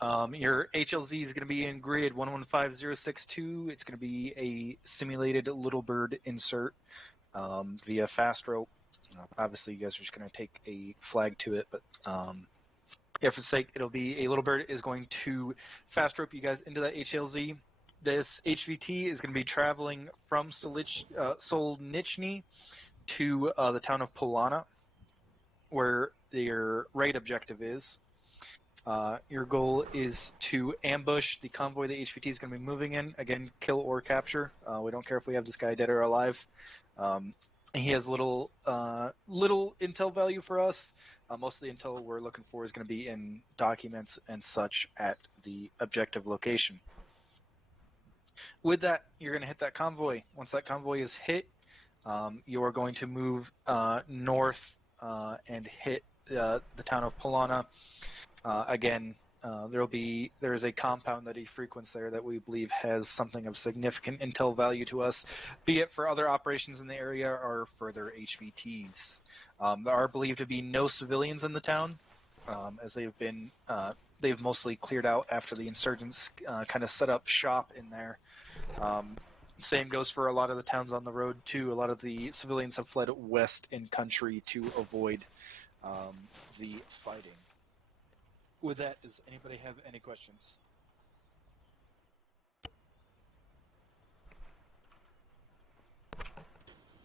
Your HLZ is going to be in grid 115062. It's going to be a simulated little bird insert via fast rope. Obviously, you guys are just going to take a flag to it, but yeah, for the sake, it'll be a little bird is going to fast rope you guys into that HLZ. This HVT is going to be traveling from Solnichny to the town of Polana, where their raid objective is. Your goal is to ambush the convoy the HVT is going to be moving in. Again, kill or capture. We don't care if we have this guy dead or alive. He has little intel value for us. Most of the intel we're looking for is going to be in documents and such at the objective location. With that, you're going to hit that convoy. Once that convoy is hit, you are going to move north and hit the town of Polana. Again, there is a compound that he frequents there that we believe has something of significant intel value to us, be it for other operations in the area or further HVTs. There are believed to be no civilians in the town, as they've mostly cleared out after the insurgents kind of set up shop in there. Same goes for a lot of the towns on the road too. A lot of the civilians have fled west in country to avoid the fighting. With that, does anybody have any questions?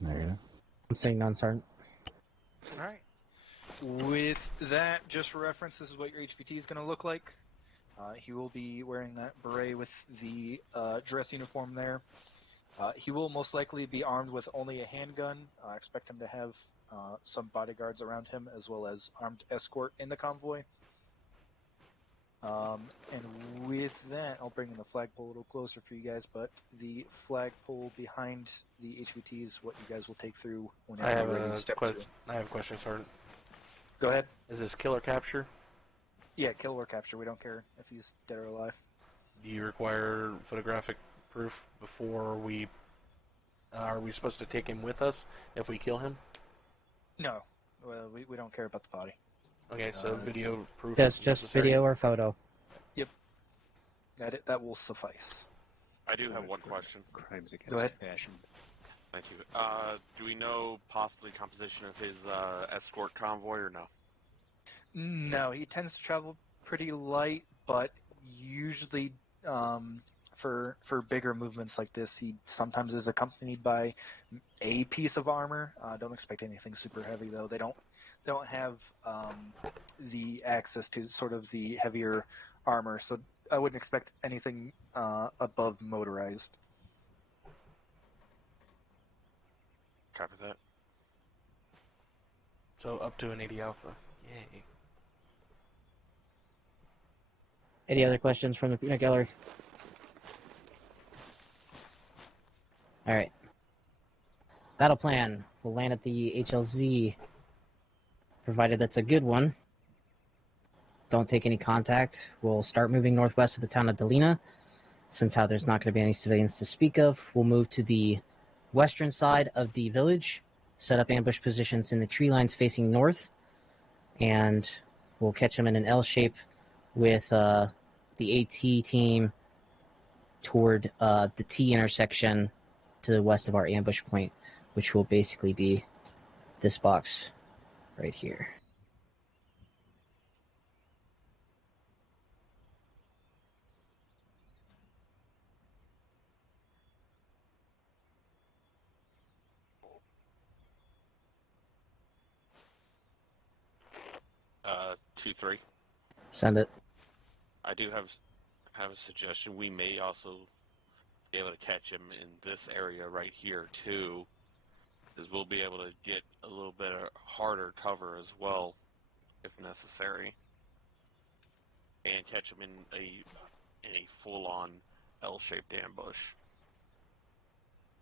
Negative. I'm saying none, Sergeant. All right. With that, just for reference, this is what your HVT is going to look like. He will be wearing that beret with the dress uniform there. He will most likely be armed with only a handgun. I expect him to have some bodyguards around him as well as armed escort in the convoy. And with that, I'll bring in the flagpole a little closer for you guys, but the flagpole behind the HVT is what you guys will take through whenever you're ready to step through. I have a question, Sergeant. Go ahead. Is this kill or capture? Yeah, kill or capture. We don't care if he's dead or alive. Do you require photographic proof before we... are we supposed to take him with us if we kill him? No. Well, we don't care about the body. Okay, so video proof Just is necessary? video or photo. Yep. That will suffice. I do have one question. Crimes against Go ahead. fashion. Thank you. Do we know possibly composition of his escort convoy or no? No, he tends to travel pretty light, but usually for bigger movements like this, he sometimes is accompanied by a piece of armor. Don't expect anything super heavy though. They don't have the access to sort of the heavier armor, so I wouldn't expect anything above motorized. Copy that. So up to an 80 Alpha. Yay. Any other questions from the peanut gallery? All right. Battle plan. We'll land at the HLZ, provided that's a good one. Don't take any contact. We'll start moving northwest of the town of Delina. Since how there's not going to be any civilians to speak of, we'll move to the western side of the village, set up ambush positions in the tree lines facing north, and we'll catch them in an L shape with the AT team toward the T intersection to the west of our ambush point, which will basically be this box right here. Uh, 2-3. Send it. I do have a suggestion. We may also be able to catch him in this area right here too, because we'll be able to get a little bit of harder cover as well, if necessary, and catch him in a full-on L-shaped ambush,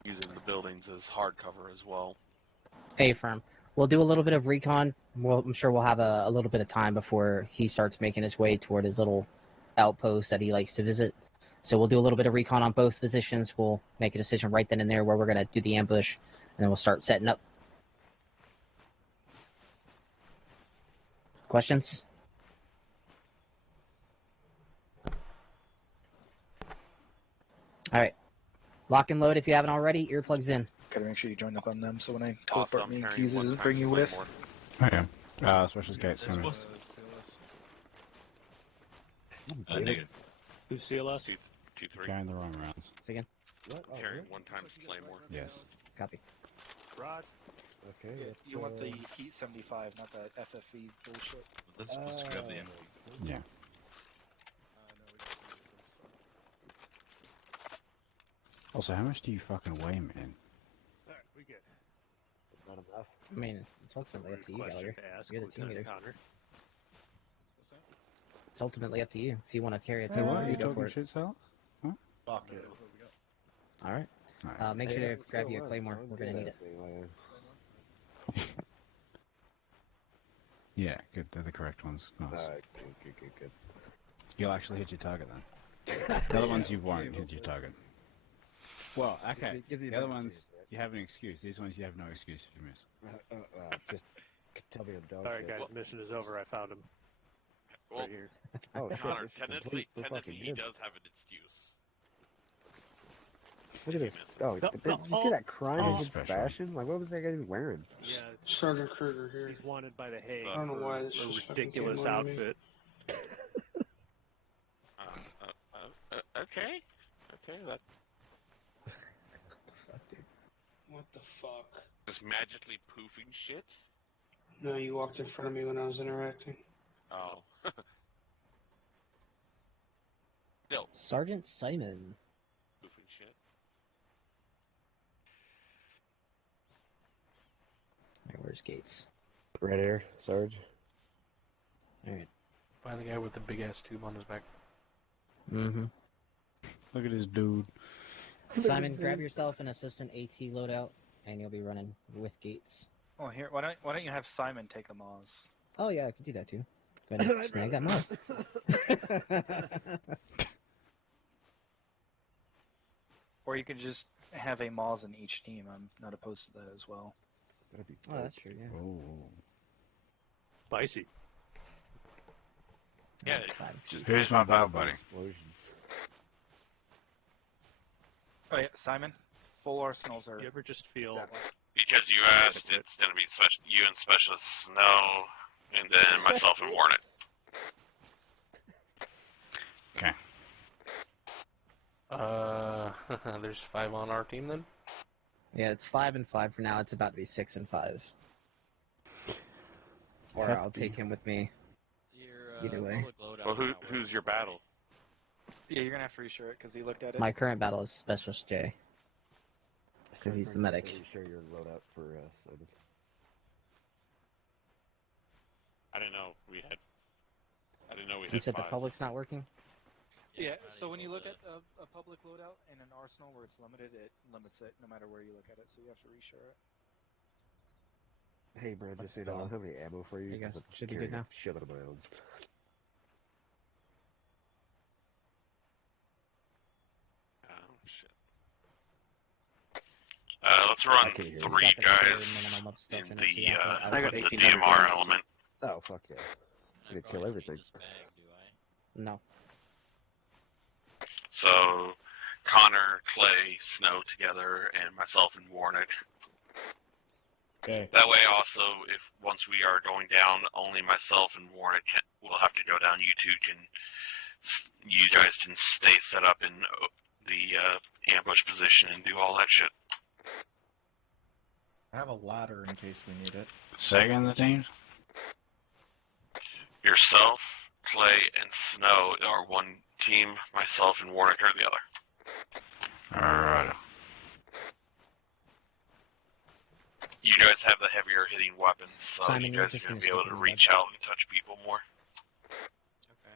using the buildings as hard cover as well. A-firm. We'll do a little bit of recon. I'm sure we'll have a little bit of time before he starts making his way toward his little outpost that he likes to visit. So we'll do a little bit of recon on both positions. We'll make a decision right then and there where we're going to do the ambush, and then we'll start setting up. Questions? Alright. Lock and load if you haven't already. Earplugs in. Gotta make sure you join up on them so when I Also, teleport I'm me and carrying Keys one doesn't time bring you with. Claymore. Okay. Specials gates. Negative. Who's CLS? 2-3. Carrying the wrong rounds. Again. What? Oh, Carrying really? one times Claymore. Yes. Copy. Rod. Okay. Yeah, let's, you want the Heat 75, not the FFV bullshit. That's supposed to grab the ammo. Yeah. Also, how much do you fucking weigh, man? Alright, we good. Not enough. I mean, it's ultimately up to you, Gallagher. You're the team leader. It's ultimately up to you. If you want to carry it Hey, to what? you You go for talking it. shit, Sal? Fuck it. Alright. Alright. Make sure to grab your Claymore. We're gonna need it. Yeah, good. They're the correct ones. Nice. Good. You'll actually hit your target then. The other ones you won't hit your target. Well, okay. The other ones, you have an excuse. These ones, you have no excuse if you miss. Just tell me I'm dog Sorry, shit. guys. Mission is over. I found him. Well, Right here. Oh, shit, Connor, this is technically fucking he good. does have an excuse. Look at this. Oh, did you see that crime against Special. fashion? Like, what was that guy even wearing? Yeah. Sergeant Kruger here. He's wanted by the Hague I don't know why this for just a fucking ridiculous came on me. outfit. Okay. Okay, that's What the fuck? just magically poofing shit. No, you walked in front of me when I was interacting. Oh. Still Sergeant Simon. poofing shit. Alright, where's Gates? Right here, Sarge. Alright. By the guy with the big ass tube on his back. Mm-hmm. Look at this dude. Simon, grab yourself an assistant AT loadout, and you'll be running with Gates. Oh, here, why don't you have Simon take a Moz? Oh yeah, I could do that too. Go ahead, snag that mouse. Or you could just have a Moz in each team. I'm not opposed to that as well. That'd be Oh, that's true, yeah. Oh. Spicy. Yeah, Fine. Here's my battle buddy. explosion. Oh yeah, Simon, full arsenals are... You ever just feel because you asked, it's gonna be you and Specialist Snow, and then myself and Warnet. Okay. There's 5 on our team then? Yeah, it's 5 and 5 for now. It's about to be 6 and 5. Or I'll take him with me. Either way. Well, who's your battle? Yeah, you're gonna have to reshare it because he looked at it. My current battle is Specialist J. Because he's the medic. Share your loadout for Simon. I didn't know we had. I didn't know we You had said the 5. public's not working? Yeah, so when you look at a public loadout in an arsenal where it's limited, it limits it no matter where you look at it, so you have to reshare it. Hey, Brad, just so you know, I don't have any ammo for you. There you go. 'cause I'm Should be carrying good now. a shit out of my own. Oh shit. Let's run I can't hear you. 3 Got the guys bare minimum of stuff in in it, the so yeah, I got the 1800 DMR element. Oh, fuck yeah. I'm gonna kill everything. No. So, Connor, Clay, Snow together, and myself and Warnick. Okay. That way, also, if once we are going down, only myself and Warnick will have to go down. You guys can stay set up in the ambush position and do all that shit. I have a ladder in case we need it. Second the teams? Yourself, Clay, and Snow are one team. Myself and Warnick are the other. Alright. You guys have the heavier hitting weapons, so Simon, you you're guys just are going to gonna be able stick to in the reach out and touch people more. Okay.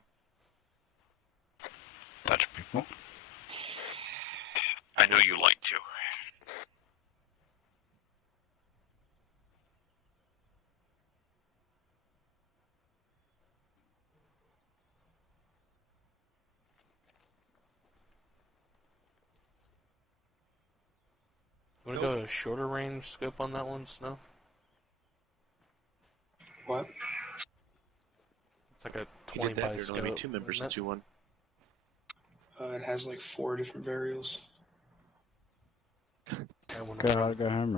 Touch people. I know you like to. You want to go to a shorter range scope on that one, Snow? What? It's like a 20 by There'd only be 2 members in 2-1. It has like 4 different burials. Go home,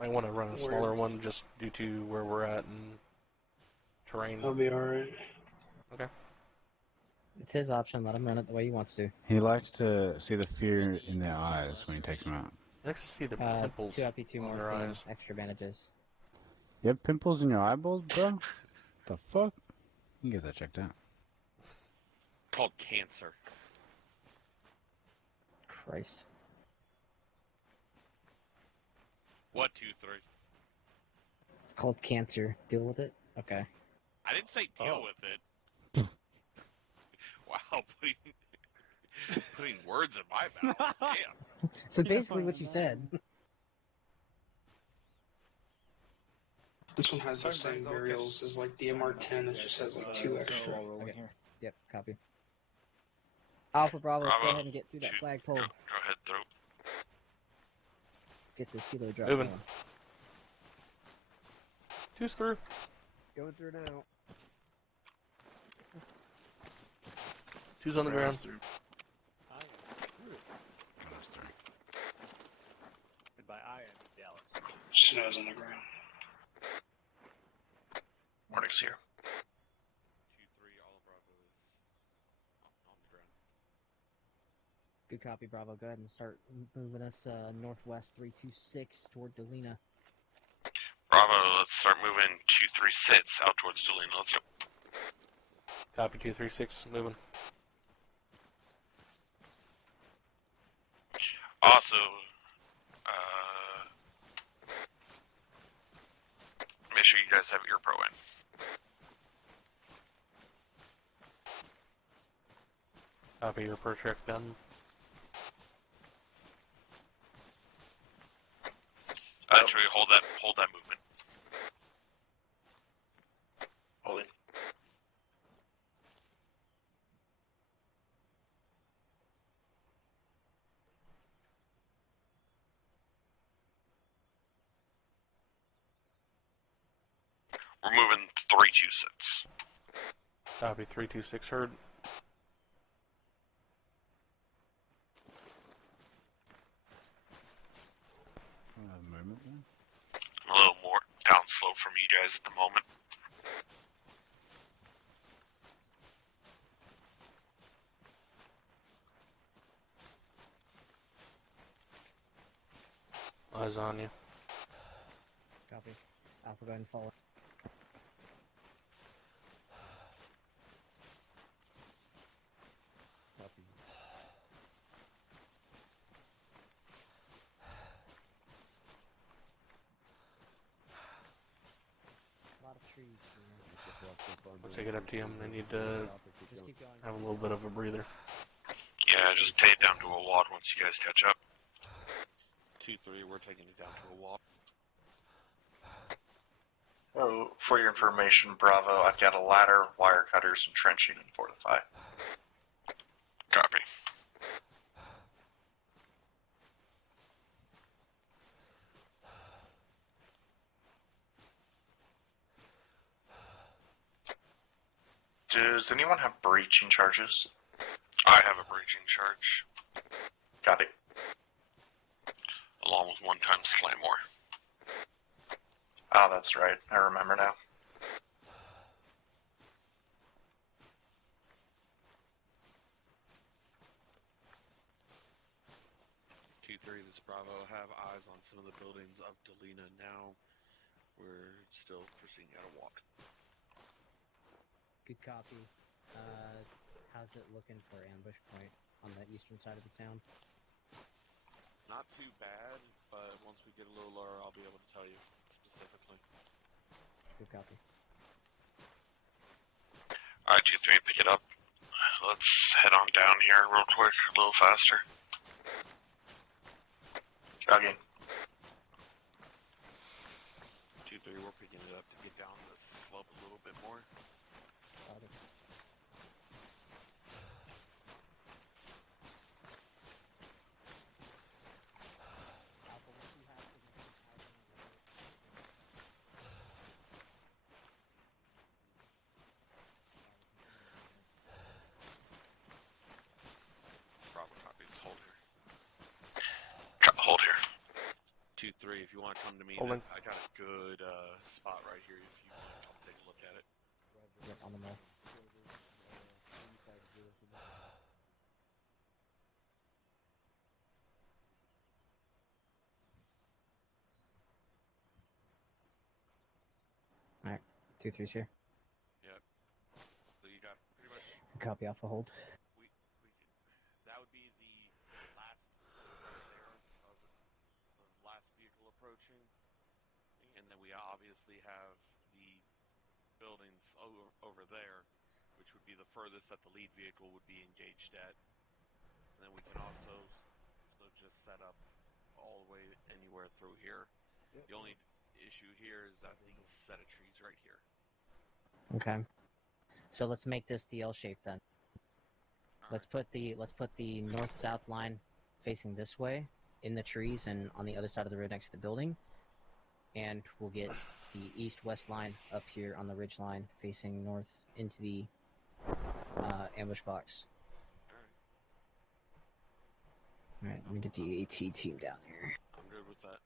right? I want to run a smaller one just due to where we're at and terrain. I'll be alright. Okay. It's his option. Let him run it the way he wants to. He likes to see the fear in their eyes when he takes them out. I like to see the pimples 2 IP, 2 on more their eyes. extra bandages. You have pimples in your eyeballs, bro? The fuck? You can get that checked out. Called cancer. Christ. 1, 2, 3. It's called cancer. Deal with it? Okay. I didn't say deal with it. Wow, putting words in my mouth. Damn. So basically what you said. This one has the same burials as like the MR10. It just has like 2 extra. Okay. Yep, copy. Alpha Bravo, let's go ahead and get through that flagpole. Go ahead, through. Get this kilo drop Moving. going. Two's through. Going through now. Two's on the ground. And by I, I mean Dallas. Snow's on the ground. Morning's here. 2, 3, all of Bravo is on the ground. Good copy, Bravo. Go ahead and start moving us northwest 326 toward Delina. Bravo, let's start moving 236 out towards Delina. Let's go. Copy 236, moving. Also, make sure you guys have ear pro in. Copy your per check done. Actually, hold that movement. Holding. We're moving 326. Copy 326, heard. Movement then? A little more downslope from you guys at the moment. Eyes on you. Copy. Alpha, go ahead and follow. Copy. A lot of trees here. Once I get up to you, I need to Just keep going. have a little bit of a breather. Yeah, just take it down to a wad once you guys catch up. 2, 3, we're taking it down to a wall. Oh, for your information, Bravo, I've got a ladder, wire cutters, and trenching and fortify. Copy. Does anyone have breaching charges? I have a breaching charge. Got it. Along with 1 time Slaymore. Oh, that's right. I remember now. 2, 3, this Bravo. Have eyes on some of the buildings of Delina now. We're still proceeding at a walk. Good copy. How's it looking for ambush point on the eastern side of the town? Not too bad, but once we get a little lower, I'll be able to tell you specifically. Good copy. Alright, 2-3, pick it up. Let's head on down here real quick, a little faster. Jogging. 2, 3, we're picking it up to get down the slope a little bit more. Got it. Alpha, what do you have for the eyes on the road? to me. Holding. I got a good spot right here if you want to take a look at it. Yep, on the mill. Alright, 2-3's here. Yep. So you got pretty much. Copy off the hold. That would be the last right there of the last vehicle approaching, and then we obviously have the buildings over there, which would be the furthest that the lead vehicle would be engaged at. And then we can also just set up all the way anywhere through here. Yep. The only issue here is that the set of trees right here. Okay. So let's make this the L shape then. Let's put the north-south line facing this way in the trees and on the other side of the road next to the building, and we'll get the east-west line up here on the ridge line facing north into the ambush box. Alright, let me get the AT team down here. I'm good with that.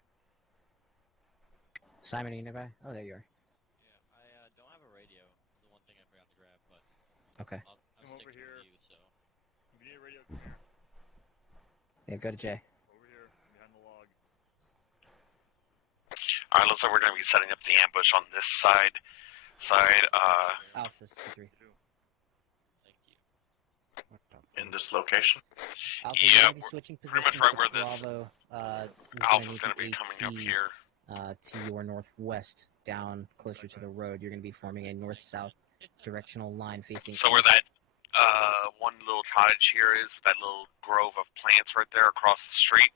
Simon, are you nearby? Oh, there you are. Yeah, I don't have a radio. The one thing I forgot to grab, but Okay. I'm over here. You, so. If you need a radio, come here. Yeah, go to Jay. Over here, behind the log. Alright, looks like we're going to be setting up the ambush on this side. Alpha 3. Thank you. In this location. Alpha, Yeah, we're switching pretty much positions right where with this Bravo. Alpha's going to be coming up here. To your northwest, down closer to the road. You're going to be forming a north-south directional line facing. So where that one little cottage here is, that little grove of plants right there across the street,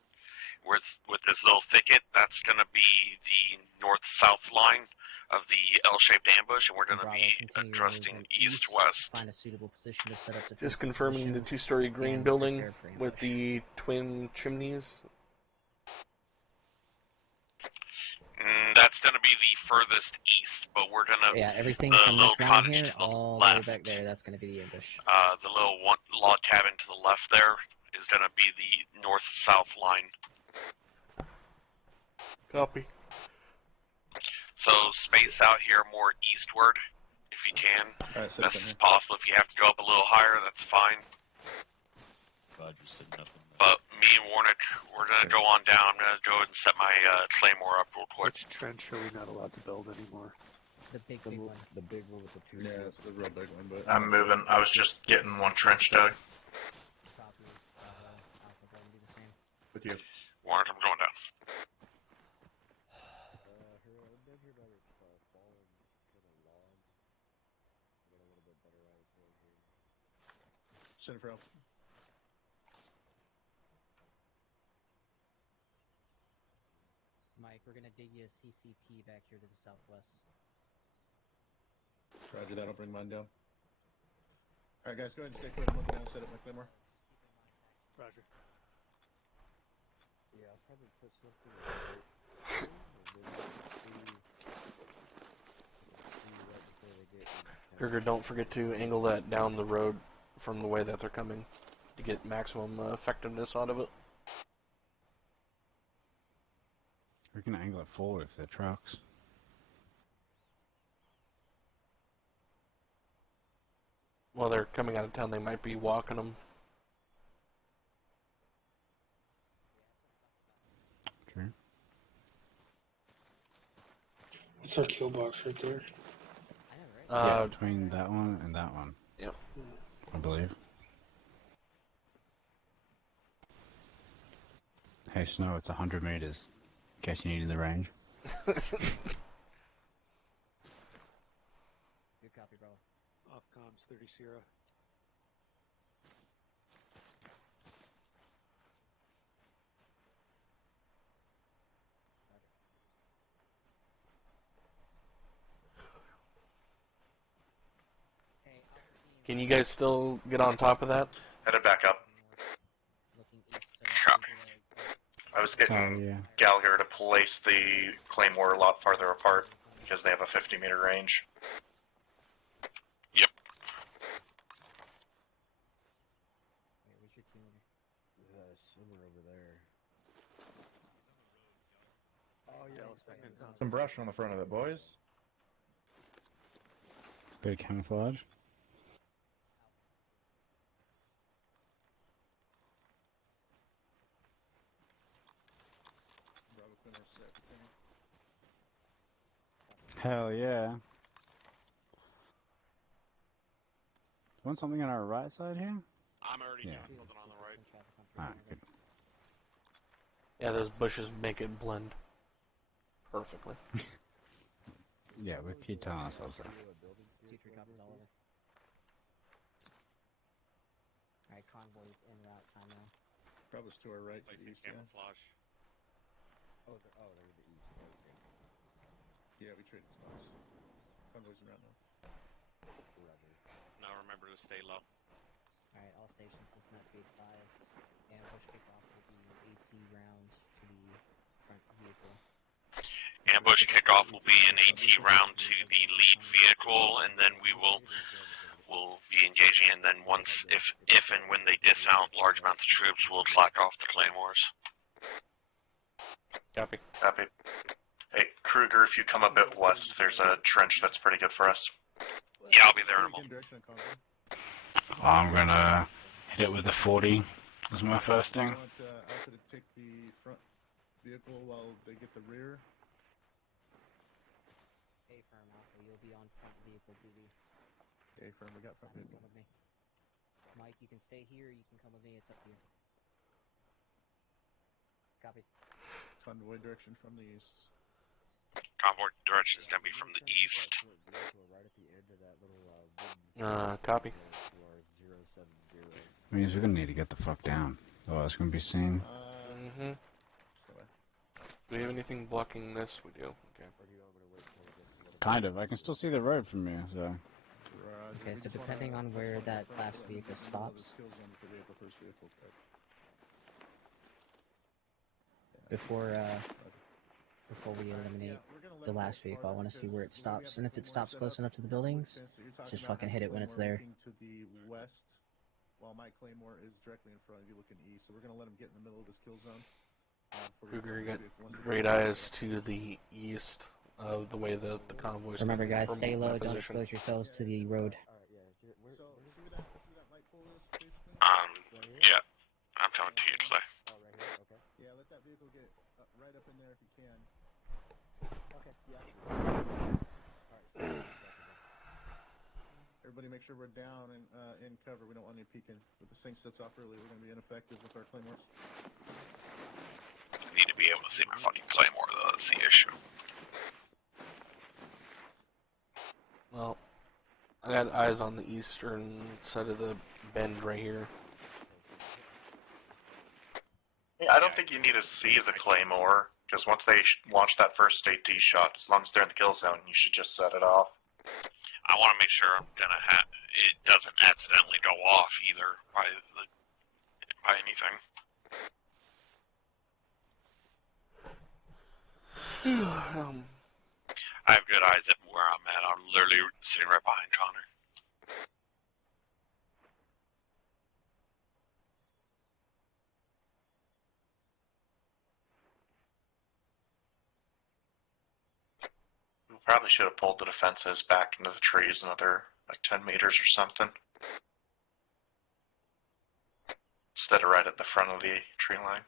with this little thicket, that's going to be the north-south line of the L-shaped ambush, and we're going to be addressing east-west. Find a suitable position to set up. Just confirming the two-story green building with the twin chimneys. That's going to be the furthest east, but we're going to... Yeah, everything the from this little round cottage here, to the all left, the way back there, that's going to be the ambush. The little log cabin to the left there is going to be the north-south line. Copy. So space out here more eastward, if you can. Alright, That's possible. If you have to go up a little higher, that's fine. Roger's sitting up in the... But me and Warnick, we're going to go on down. I'm going to go ahead and set my Claymore up real quick. Which trench are we not allowed to build anymore? The big one. The big one with the two. Yeah, it's the real big one. But I'm moving. I was just getting one trench dug. Copy. Alpha, go and do the same. with you. Warnick, I'm going down. Jennifer, Mike, we're going to dig you a CCP back here to the southwest. Roger that. I'll bring mine down. Alright, guys, go ahead and stay put. I'm looking down and set up my Claymore. Roger. Yeah, I'll probably put something Gerger, don't forget to angle that down the road from the way that they're coming to get maximum effectiveness out of it. We can angle it forward if they're trucks. While they're coming out of town, they might be walking them. Okay. It's our kill box right there. Yeah, between that one and that one. Yep. I believe. Hey, Snow, it's 100 meters. In case you need the range. Good copy, bro. Off comms 30 Sierra. Can you guys still get on top of that? Headed back up. I was getting Gallagher to place the Claymore a lot farther apart because they have a 50-meter range. Yep. Where's your team? Somewhere over there. Oh Some brush on the front of it, boys. Bit of camouflage. Hell yeah. Want something on our right side here? I'm already Yeah. doing something on the right. Alright, good. Yeah, those bushes make it blend perfectly. Yeah, we keep telling ourselves that. T3 copies all over. Alright, convoy's in route time now. Probably to our right, to Like the the east, yeah. camouflage. They're to the east. Okay. Yeah, we traded spots. Convoys in route now. Now remember to stay low. Alright, all stations, this not be advised. Ambush kickoff will be AT rounds to the front vehicle. Ambush kickoff will be an AT round to the lead vehicle, and then we will be engaging. And then once, if and when they dismount large amounts of troops, we'll slack off the claymores. Copy. Copy. Hey, Kruger, if you come a bit west, there's a trench that's pretty good for us. Yeah, I'll be there in a moment. I'm gonna hit it with the 40 as my first thing. I want Alpha to take the front vehicle while they get the rear. Hey, firm Alpha, you'll be on front vehicle duty. Okay, firm, we got front Come vehicle. with me. Mike, you can stay here, you can come with me, it's up to you. Copy. Convoy direction from the east. Convoy direction is going to be from the east. Copy. Means we're gonna need to get the fuck down. Otherwise, we're gonna be seen. Do we have anything blocking this? We do. Okay. Kind of. I can still see the road from here, so. Okay, so depending on where that last vehicle stops, before we eliminate the last vehicle, I want to see where it stops, and if it stops close enough to the buildings, just fucking hit it when it's there. To the west, while my Claymore is directly in front of you looking east, so we're going to let him get in the middle of this kill zone. Kruger, you got great eyes to the east of the way the convoys. Remember guys, from stay low, that don't position. expose yourselves to the road. Yeah, I'm coming to you, Clay. Yeah, let that vehicle get right up in there if you can. Okay, yeah. Everybody make sure we're down and in cover. We don't want any peeking. If this thing sets off early, we're going to be ineffective with our claymores. I need to be able to see my fucking claymore, though. That's the issue. Well, I got eyes on the eastern side of the bend right here. Hey, I don't think you need to see the Claymore, because once they launch that first AT shot, as long as they're in the kill zone, you should just set it off. I want to make sure I'm gonna it doesn't accidentally go off either by anything. I have good eyes at where I'm at. I'm literally sitting right behind Connor. We probably should have pulled the defenses back into the trees another, like, 10 meters or something. Instead of right at the front of the tree line.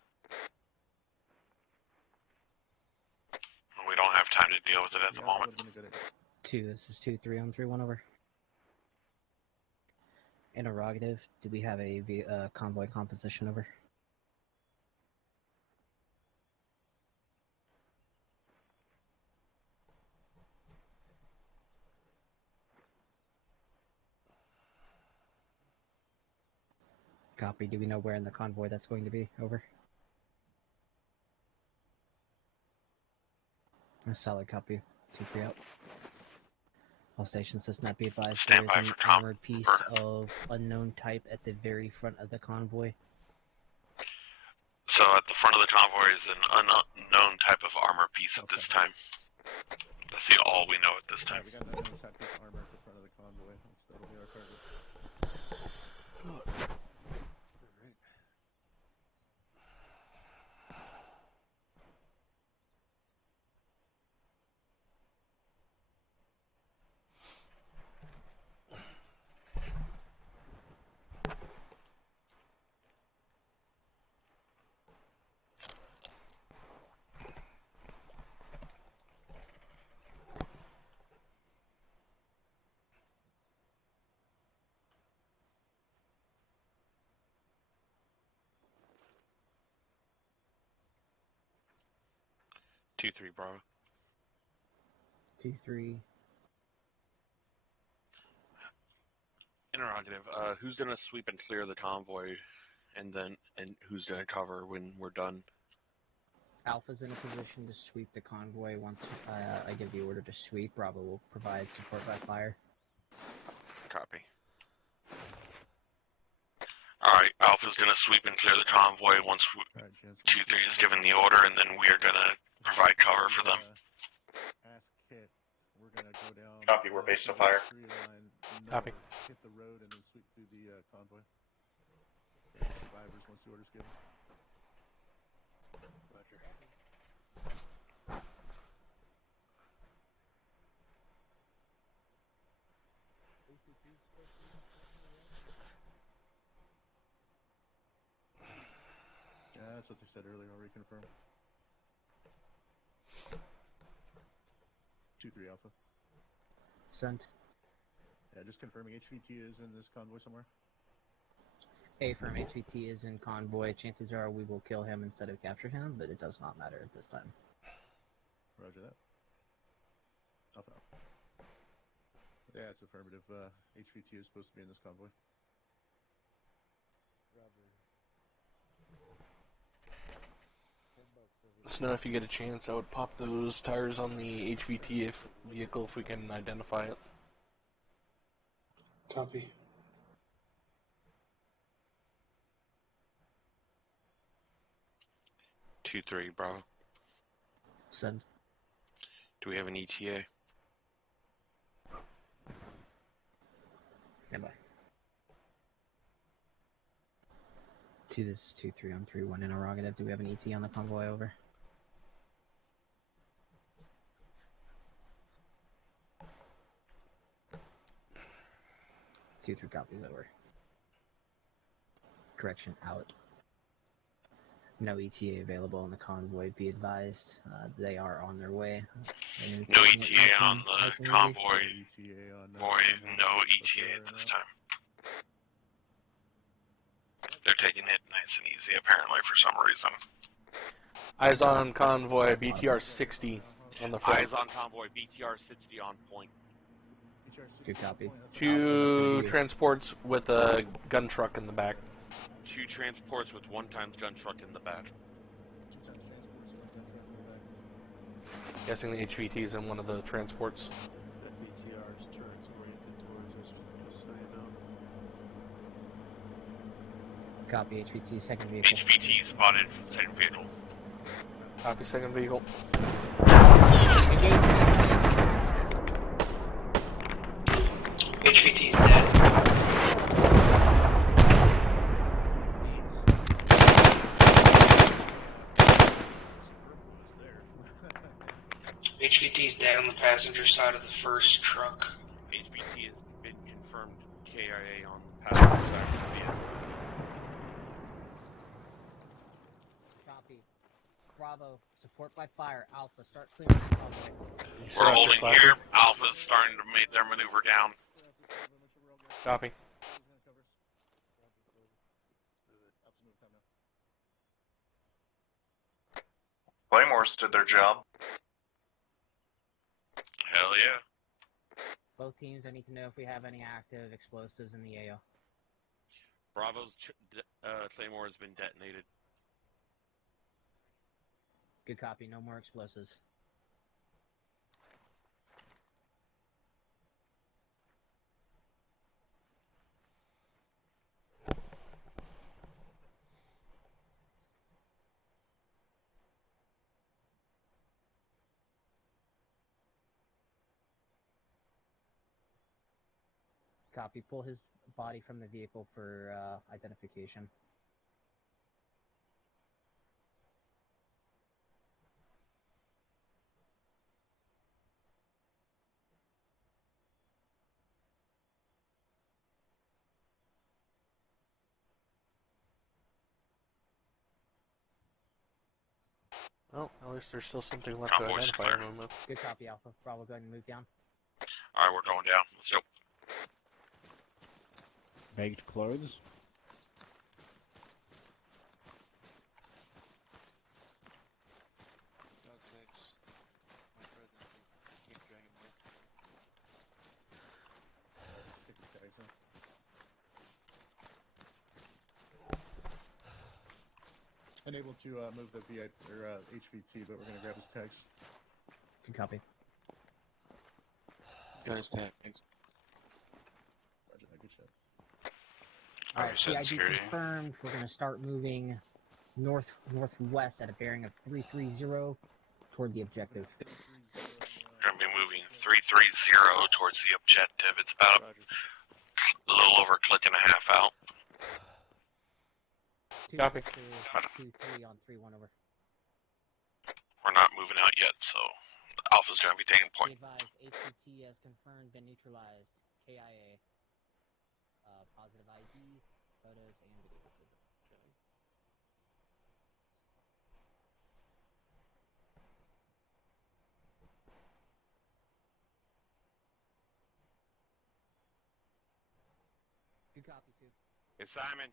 We don't have time to deal with it at the moment. 2, this is 2-3 on 3-1 over. Interrogative, do we have a convoy composition over? Copy, do we know where in the convoy that's going to be? Over. A solid copy. 2-3 out. All stations, does not be advised there is an armored piece of unknown type at the very front of the convoy. So at the front of the convoy is an unknown type of armor piece at this time. That's all we know at this time. We got an unknown type piece of armor at the front of the convoy. That'll be our target. 2-3, Bravo. 2-3. Interrogative. Who's gonna sweep and clear the convoy, and who's gonna cover when we're done? Alpha's in a position to sweep the convoy. Once I give the order to sweep, Bravo will provide support by fire. Copy. Alright, Alpha's gonna sweep and clear the convoy once 2-3 is given the order, and then we are gonna provide cover for them. Ask Kit. We're gonna go down. Copy, we're base to fire. Copy. Hit the road and then sweep through the convoy. Survivors once the order's given. Roger. Yeah, that's what they said earlier. I'll reconfirm. 2-3 Alpha. Sent. Yeah, just confirming HVT is in this convoy somewhere. Affirm, HVT is in convoy. Chances are we will kill him instead of capture him, but it does not matter at this time. Roger that. Alpha. Yeah, it's affirmative. HVT is supposed to be in this convoy. Let us know if you get a chance. I would pop those tires on the HVT vehicle if we can identify it. Copy. Two, 3, Bravo. Send. Do we have an ETA? Standby. 2, this is 2-3 on 3-1 interrogative. Do we have an ET on the convoy? Over. Two, 3 copies. Over. Correction, out. No ETA available on the convoy. Be advised, they are on their way. No ETA on the convoy. No ETA at this time. They're taking it nice and easy, apparently, for some reason. Eyes on convoy, BTR 60 on the front. Eyes on convoy, BTR 60 on point. Good copy. 2 transports with a gun truck in the back. 2 transports with 1-times gun truck in the back. Guessing the HVT is in one of the transports. BTR's turrets oriented towards us, just so you know. Copy, HVT, second vehicle. HVT spotted, second vehicle. Copy, second vehicle. HVT is dead. HVT is dead on the passenger side of the first truck. HVT has been confirmed KIA on the passenger side of the vehicle. Copy. Bravo, support by fire. Alpha, start clearing the convoy. We're holding here. Alpha's starting to make their maneuver down. Copy. Claymores did their job. Hell yeah. Both teams, I need to know if we have any active explosives in the AO. Bravo's Claymore has been detonated. Good copy, no more explosives. Copy, pull his body from the vehicle for identification. Well, at least there's still something left to identify him with. Good copy, Alpha. Bravo, go ahead and move down. Alright, we're going down. Let's go. Baked clothes. unable to move the VI or HVT, but we're gonna grab his tags. Good copy. Guys, thanks. Roger that. Good shot. All right, CID confirmed. We're going to start moving northwest at a bearing of 330 toward the objective. We're going to be moving 330 towards the objective. It's about a little over a click and a half out. Copy. 2-3 on 3-1 over. We're not moving out yet, so Alpha's going to be taking point. Advised, HCT has confirmed, been neutralized. KIA. Positive ID, photos, and videos. Good copy, too. It's Simon.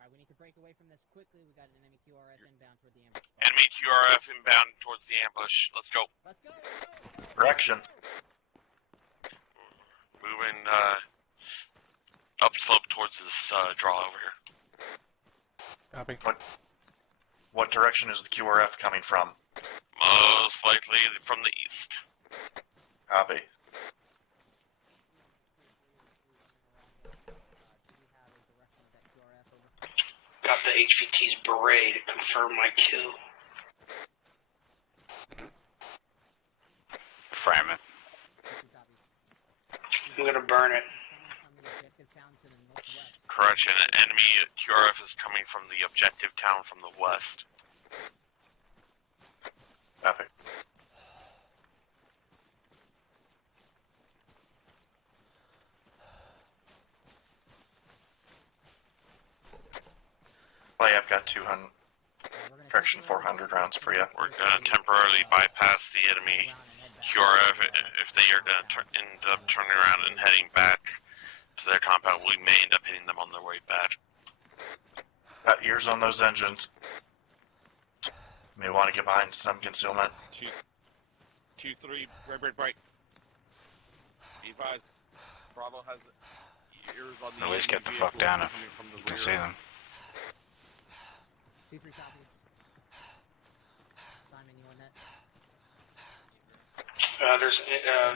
All right, we need to break away from this quickly. We got an enemy QRF inbound toward the ambush. Enemy QRF inbound towards the ambush. Let's go. Let's go. Direction. Moving upslope towards this draw over here. Copy. What direction is the QRF coming from? Most likely from the east. Copy. Got the HVT's beret to confirm my kill. Framin. I'm gonna burn it. Correction, enemy QRF is coming from the objective town from the west. Copy. Well, yeah, I've got 400 rounds for you. We're going to temporarily bypass the enemy QRF. If they are going to end up turning around and heading back to their compound, we may end up hitting them on their way back. Got ears on those engines. May want to get behind some concealment. 2-3, right. Be advised, Bravo has ears on the Nobody's get the vehicle fuck down if coming from the you can rear. see them. 2-3 copy. Simon, you on that? There's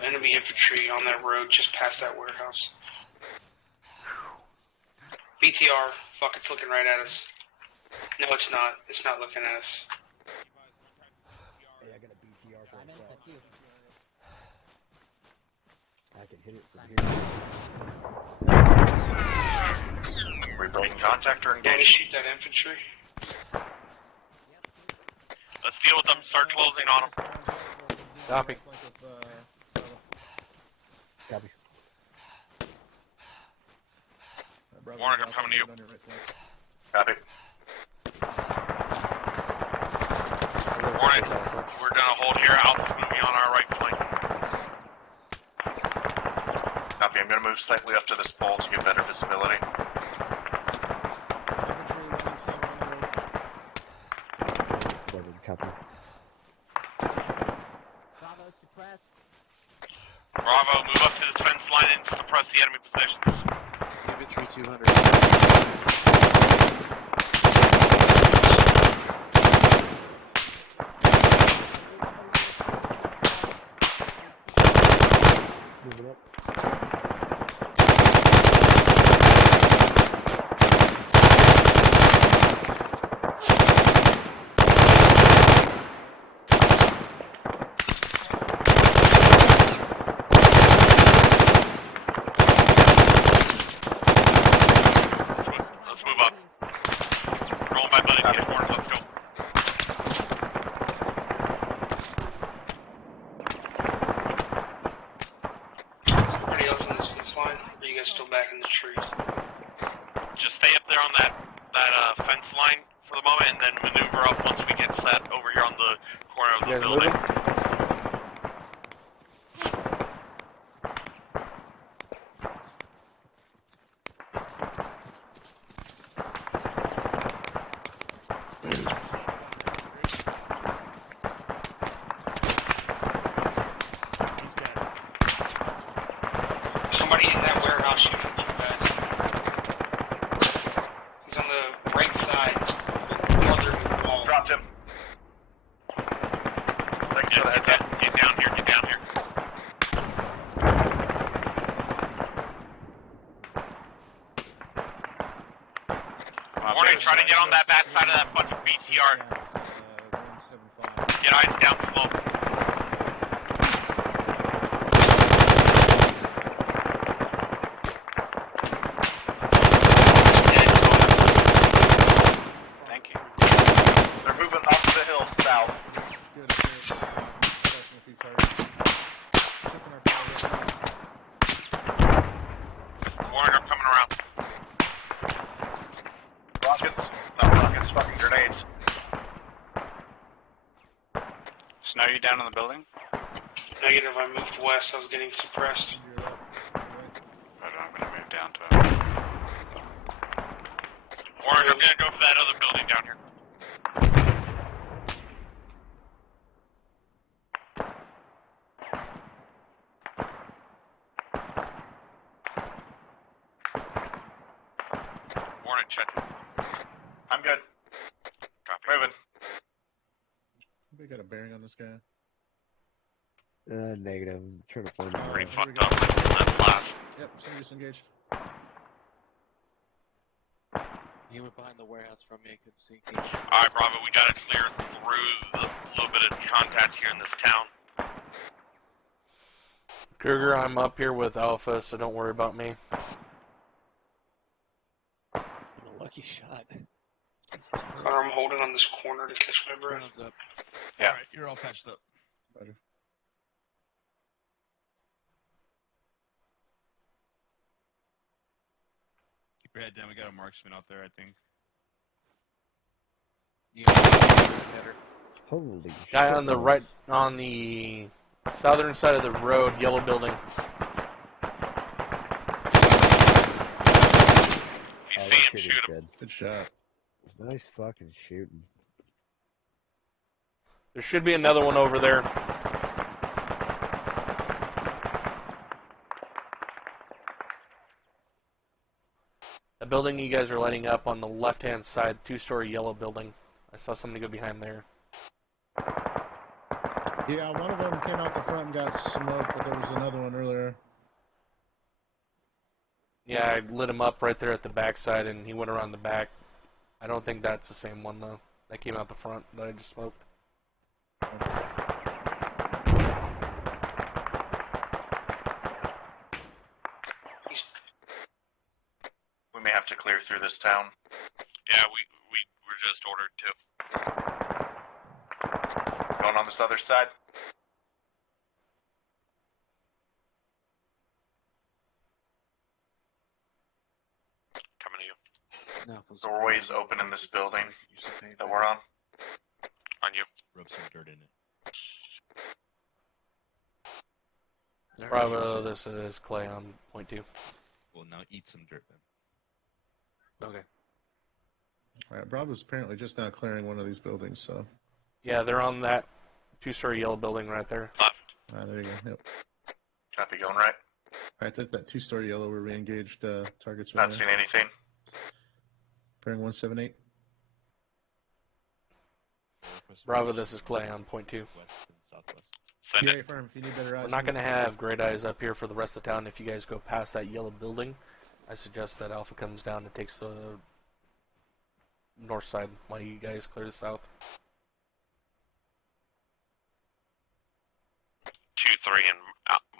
enemy infantry on that road just past that warehouse. BTR, fuck, it's looking right at us. No, it's not. It's not looking at us. Hey, I got a BTR for Simon, that's you. I can hit it from here. We breaking contact or Want me to engage? shoot that infantry? Let's deal with them. Start closing on them. Copy. Copy. Warren, I'm coming to you. Copy. Warren, we're going to hold here. Alpha's moving on our right flank. Copy. I'm going to move slightly up to this pole to get better visibility. Copy. Bravo, suppress. Bravo, move up to this fence line and suppress the enemy positions. Infantry 200. Moving up. Let's move up. Rolling by buddy. Get Warren, let's go. Anybody else on this fence line? Or are you guys still back in the trees? Just stay up there on that fence line for the moment, and then maneuver up once we get set over here on the corner of the building. Somebody in that warehouse shooting at you guys. He's on the right side, northern wall. Warning, try to get on that back side of that fucking BTR. Get eyes down slow. Thank you. They're moving up the hill south. Warning, I'm coming around. Rockets? Not rockets, fucking grenades. Snow you down in the building? Negative, I moved west. I was getting suppressed. Roger, I'm gonna move down to it. Warning, I'm gonna go for that other building down here. Warning, check. I'm good. Copy. Moving. We got a bearing on this guy. Negative. I'm trying to find out. Pretty fucked up. That's last. Yep, somebody disengaged. He went behind the warehouse from me. I couldn't see. Alright, Bravo, we gotta clear through the little bit of contact here in this town. Kruger, I'm up here with Alpha, so don't worry about me. Lucky shot. Connor, I'm holding on this corner to catch my breath. Yeah. Alright, you're all patched up. Roger. Keep your head down. We got a marksman out there, I think. Holy shit. Guy on the right, on the southern side of the road, yellow building. If you see him, shoot him. Good shot. Nice fucking shooting. There should be another one over there. The building you guys are lighting up on the left-hand side, two-story yellow building. I saw somebody go behind there. Yeah, one of them came out the front and got smoked, but there was another one earlier. Yeah, I lit him up right there at the backside, and he went around the back. I don't think that's the same one, though. That came out the front that I just smoked. We may have to clear through this town. Yeah, we were just ordered to. Going on this other side. Coming to you. Doorways open in this building that we're on. On you. Rub some dirt in it. Bravo, this is Clay on point 2. Well, now eat some dirt then. Okay. Alright, Bravo's apparently just now clearing one of these buildings, so. Yeah, they're on that two-story yellow building right there. Left. There you go. Yep. Copy, going right. Alright, that's that two-story yellow where we engaged targets Not right seen anything. Bearing 178. Bravo, this is Clay on point 2. West and southwest. Send PA it. firm, if you need better eyes. We're not going to have great eyes up here for the rest of the town. If you guys go past that yellow building, I suggest that Alpha comes down and takes the north side while you guys clear the south. 2-3 and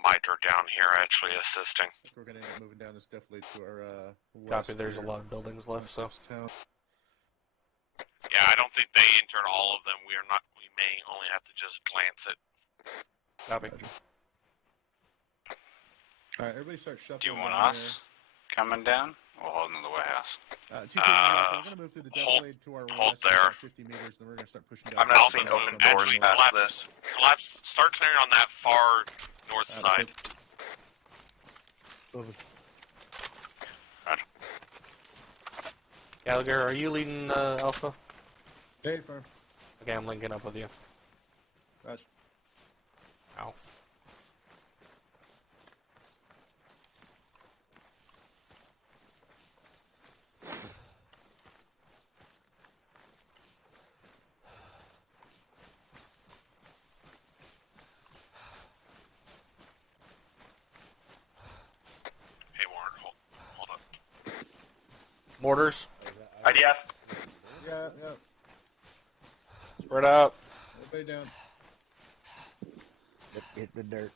Mike are down here actually assisting. We're going to end up moving down this definitely to our west. Copy, there's a here. lot of buildings left, so. Town. Yeah, I don't think they entered all of them. We may only have to just glance it. Copy. Alright, everybody start shuffling. Do you want down us there. coming down? We'll hold in the warehouse. We're going to move through the Deathblade to our hold west there. about 50 meters, then we're going to start pushing down. I'm not seeing open doors Actually, past this. start clearing on that far north side. Roger. Gallagher, are you leading Alpha? Hey, firm. Okay, I'm linking up with you. Roger. Ow. Hey, Warren, hold up. Mortars? IDF. Yeah. Spread out. Everybody down. Hit the dirt.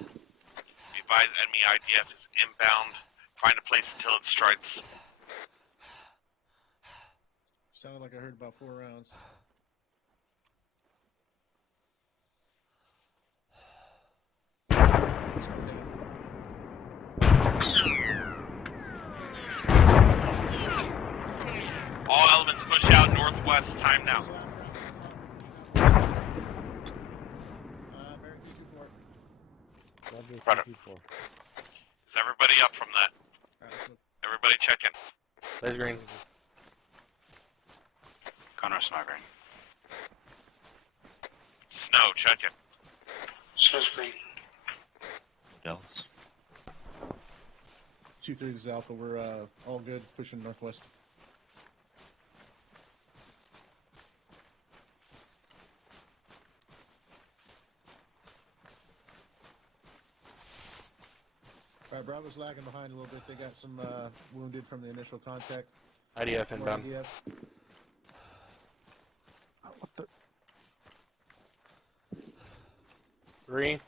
Be advised, enemy IDF is inbound. Find a place until it strikes. Sounded like I heard about 4 rounds. All elements push out northwest. Time now. Roger. Is everybody up from that? Everybody check in. Blaze green. Connor Snow green. Snow, check in. Snow's green. Dallas. 2-3, this is Alpha. We're all good, pushing northwest. Alright, Bravo's lagging behind a little bit. They got some wounded from the initial contact. IDF inbound. IDF. What the? 3,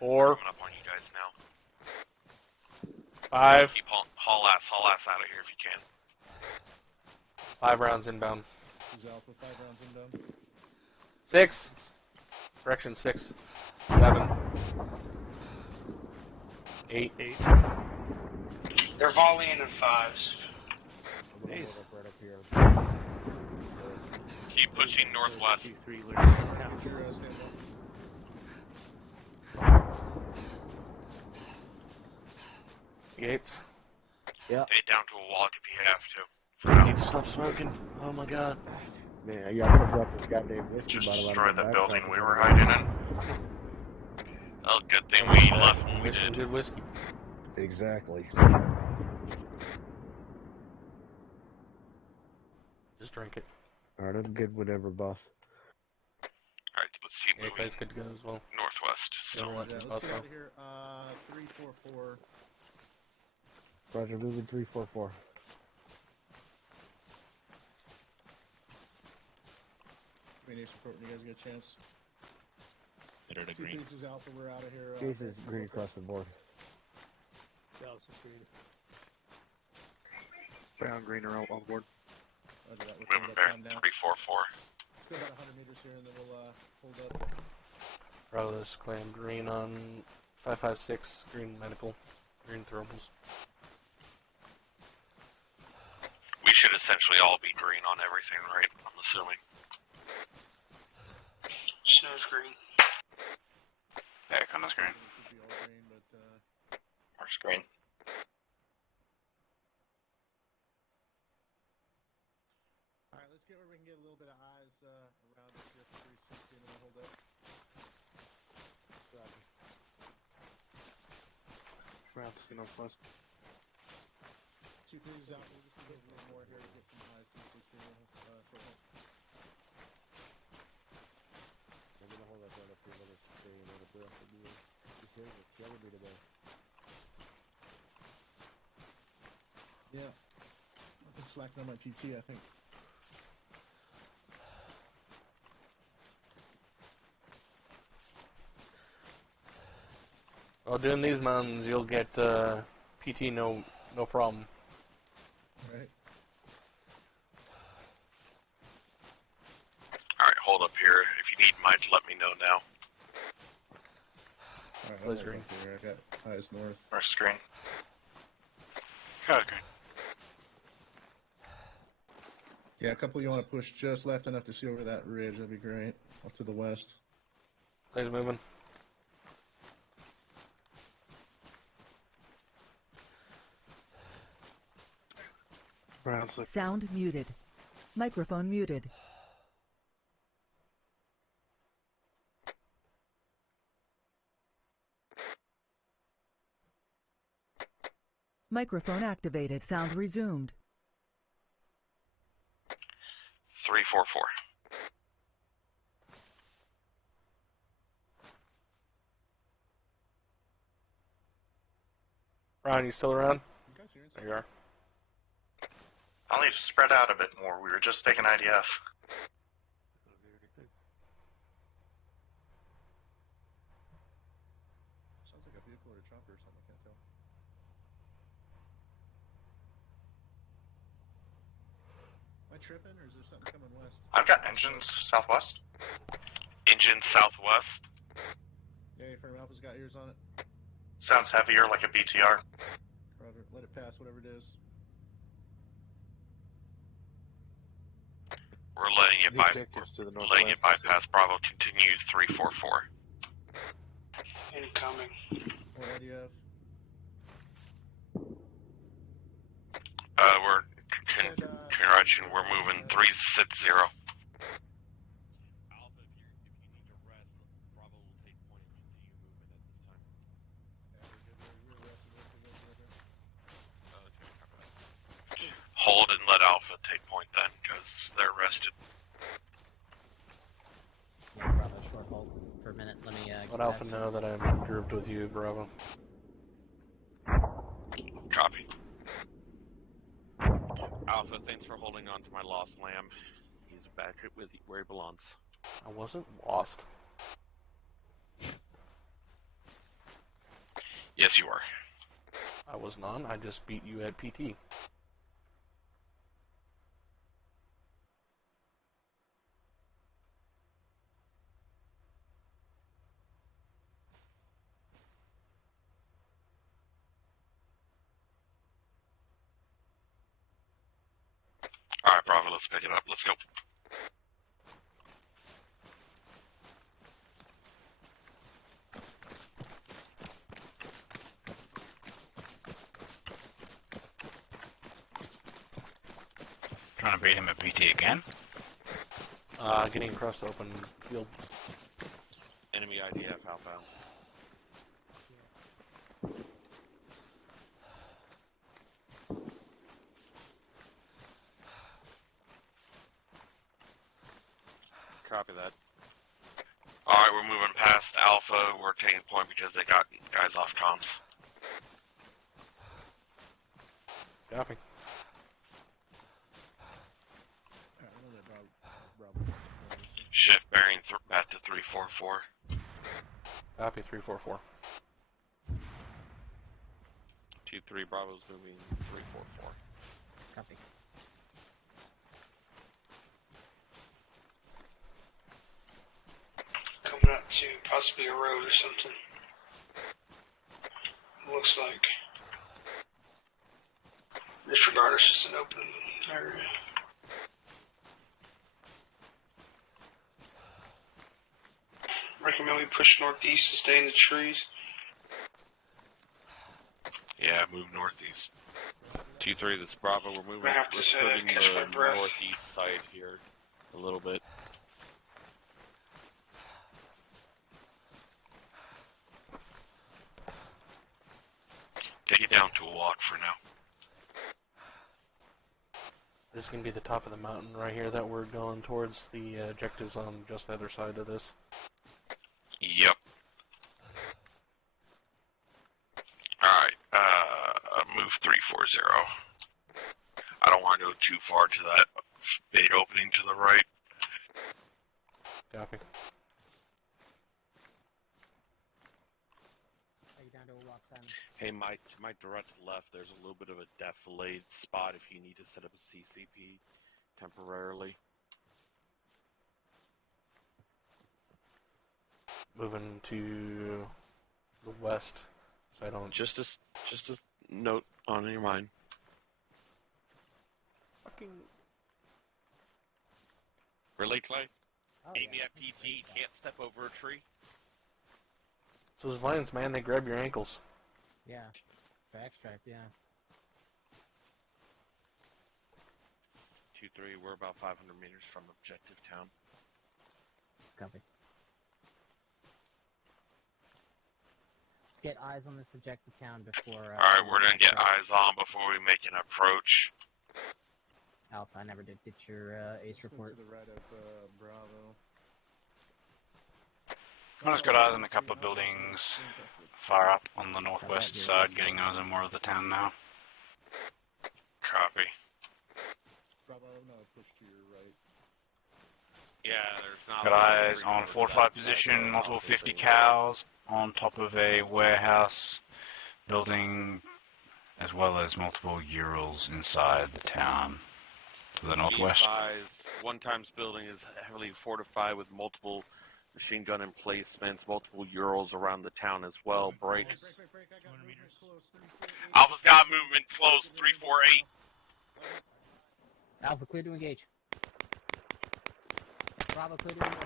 4, Coming up on you guys now. 5. Keep haul ass out of here if you can. 5 rounds inbound. This is Alpha, 5 rounds inbound. 6. Correction 6. 7. 8. They're volleying in 5s. Right up here. Keep pushing northwest. 2-3, Gates. Yeah. Stay down to a walk if you have to. Need to stop smoking. Oh my god. Man, yeah, I'm gonna drop this goddamn whiskey Just bottle out destroy of my the backpack building we and were put it hiding in. Well, good thing we left when we Whiskey, did. good whiskey. Exactly. Just drink it. Alright, I'm good whenever, boss. Alright, let's keep Yeah, moving guys good to go as well. northwest. So, Everyone Yeah, as let's get possible. out of here. 344. Roger, moving 344. Communication report when you guys get a chance. Better to 2 green. pieces Alpha, we're out of here. Case is green across the board. Dallas is green. Brown, green are on board. Roger that, we're moving coming bear. up time now. 344. Still about 100 meters here, and then we'll hold up. Bravo, this claim green on 556, green medical, green thermals. We should essentially all be green on everything, right? I'm assuming. Snow's green. Yeah, Connor's green. It should be all green, but Mark's green. alright, let's get where we can get a little bit of eyes around us here for 360, and then we'll hold up. Roger. Brown, see northwest. 2 pieces out, we'll just get a little more here to get some eyes to 360, and we'll hold up. I'm gonna hold up right up here, let us stay in the breath of you. Just hearing it's killing me today. Yeah. I've been slacking on my PT, I think. Well, doing these mountains, you'll get PT no problem. Right. Alright, hold up here. If you need mine, let me know now. Alright, Blaze I'll green. hold up here. I got eyes north. Mark's green. Connor's green. Yeah, a couple you want to push just left enough to see over that ridge. That'd be great. Off to the west. Blaze moving. Brown, so Sound muted. Microphone muted. Microphone activated. Sound resumed. 344. Ron, you still around? You guys hearing There you are. I'll need to spread out a bit more. We were just taking IDF. Sounds like a vehicle or a chopper or something, I can't tell. Am I tripping, or is there something coming west? I've got engines southwest. Engines southwest. Yeah, firm Alpha's got ears on it. Sounds heavier, like a BTR. Roger, let it pass, whatever it is. We're letting it bypass Bravo. Continue 344. Incoming. More IDF. We're correction. We're moving 360. Alpha, if you need to rest, Bravo will take point and continue movement at this time. Hold and let Alpha take point then, because they're rested. Yeah, Bravo, short hold for a minute. Let me let Alpha know that I'm grouped with you, Bravo. Copy. Alpha, thanks for holding on to my lost lamb. He's back with where he belongs. I wasn't lost. Yes, you are. I was not. I just beat you at PT. Alright, Bravo, let's pick it up. Let's go. Trying to beat him at PT again? Getting across the open field. Enemy IDF outbound. Copy that. Alright, we're moving past Alpha. We're taking point because they got guys off comms. Copy. Shift bearing back to 344. Copy, 344. 2-3 Bravo's moving 344. Copy. Coming up to possibly a road or something. Looks like. Disregard, it's just an open area. Recommend we push northeast to stay in the trees. Yeah, move northeast. 2-3, this Bravo. We're moving. I have to We're skirting catch my the breath. northeast side here a little bit. Take it down to a walk for now. This is going to be the top of the mountain right here that we're going towards. The objectives on just the other side of this. Yep. Alright, move 340. I don't want to go too far to that bait opening to the right. Copy. Are you down to a walk, Simon? Hey, to my direct left, there's a little bit of a defilade spot if you need to set up a CCP temporarily. Moving to the west, so I don't... Just a note on your mind. Fucking... Relay Clay? Oh, Meet me at PT, can't step over a tree. So those lions, man, they grab your ankles. Yeah. For extract, yeah. 2-3, we're about 500 meters from objective town. Copy. Get eyes on this objective town before... Alright, we're going to get eyes on before we make an approach. Alpha, I never did get your ace report. To the right of Bravo. I've just got eyes on a couple of buildings far up on the northwest side, getting eyes on more of the town now. Copy. push to your right. Yeah, there's not. Got eyes on fortified position, multiple 50 cows on top of a warehouse building, as well as multiple Urals inside the town to the northwest. One Times building is heavily fortified with multiple machine gun emplacements, multiple Urals around the town as well. Break. Alpha's got movement close, 348. Alpha, clear to engage. Bravo, clear to engage.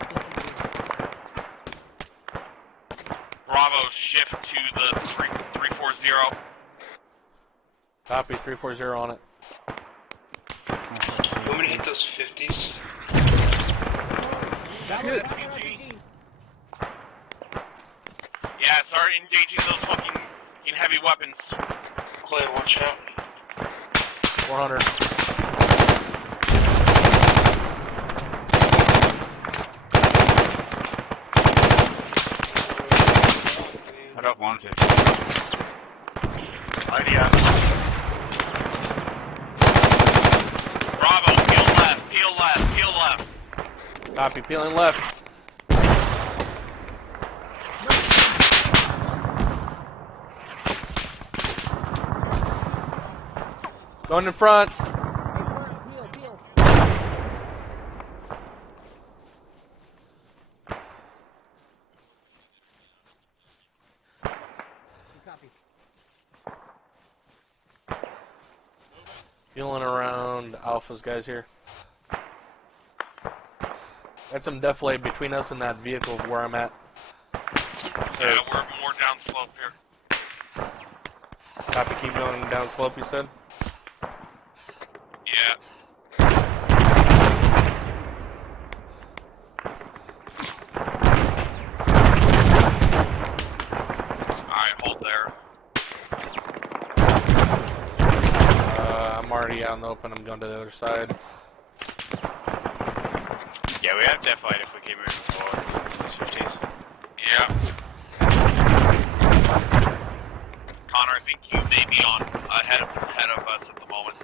Bravo, shift to the 340. Copy, 340 on it. You want me to hit those 50s? Yeah, start engaging those fucking heavy weapons. Clear, watch out. 400. I got 150. Idea. Bravo, peel left, peel left, peel left. Copy, peeling left. Going in front. Feeling around Alpha's guys here. Got some deflate between us and that vehicle where I'm at. Yeah, we're more down slope here. Copy, keep going down slope, you said? Yeah. Alright, hold there. I'm already out in the open. I'm going to the other side. Yeah, we have deflight if we keep moving forward. 50s. Yeah. Connor, I think you may be on ahead of us at the moment.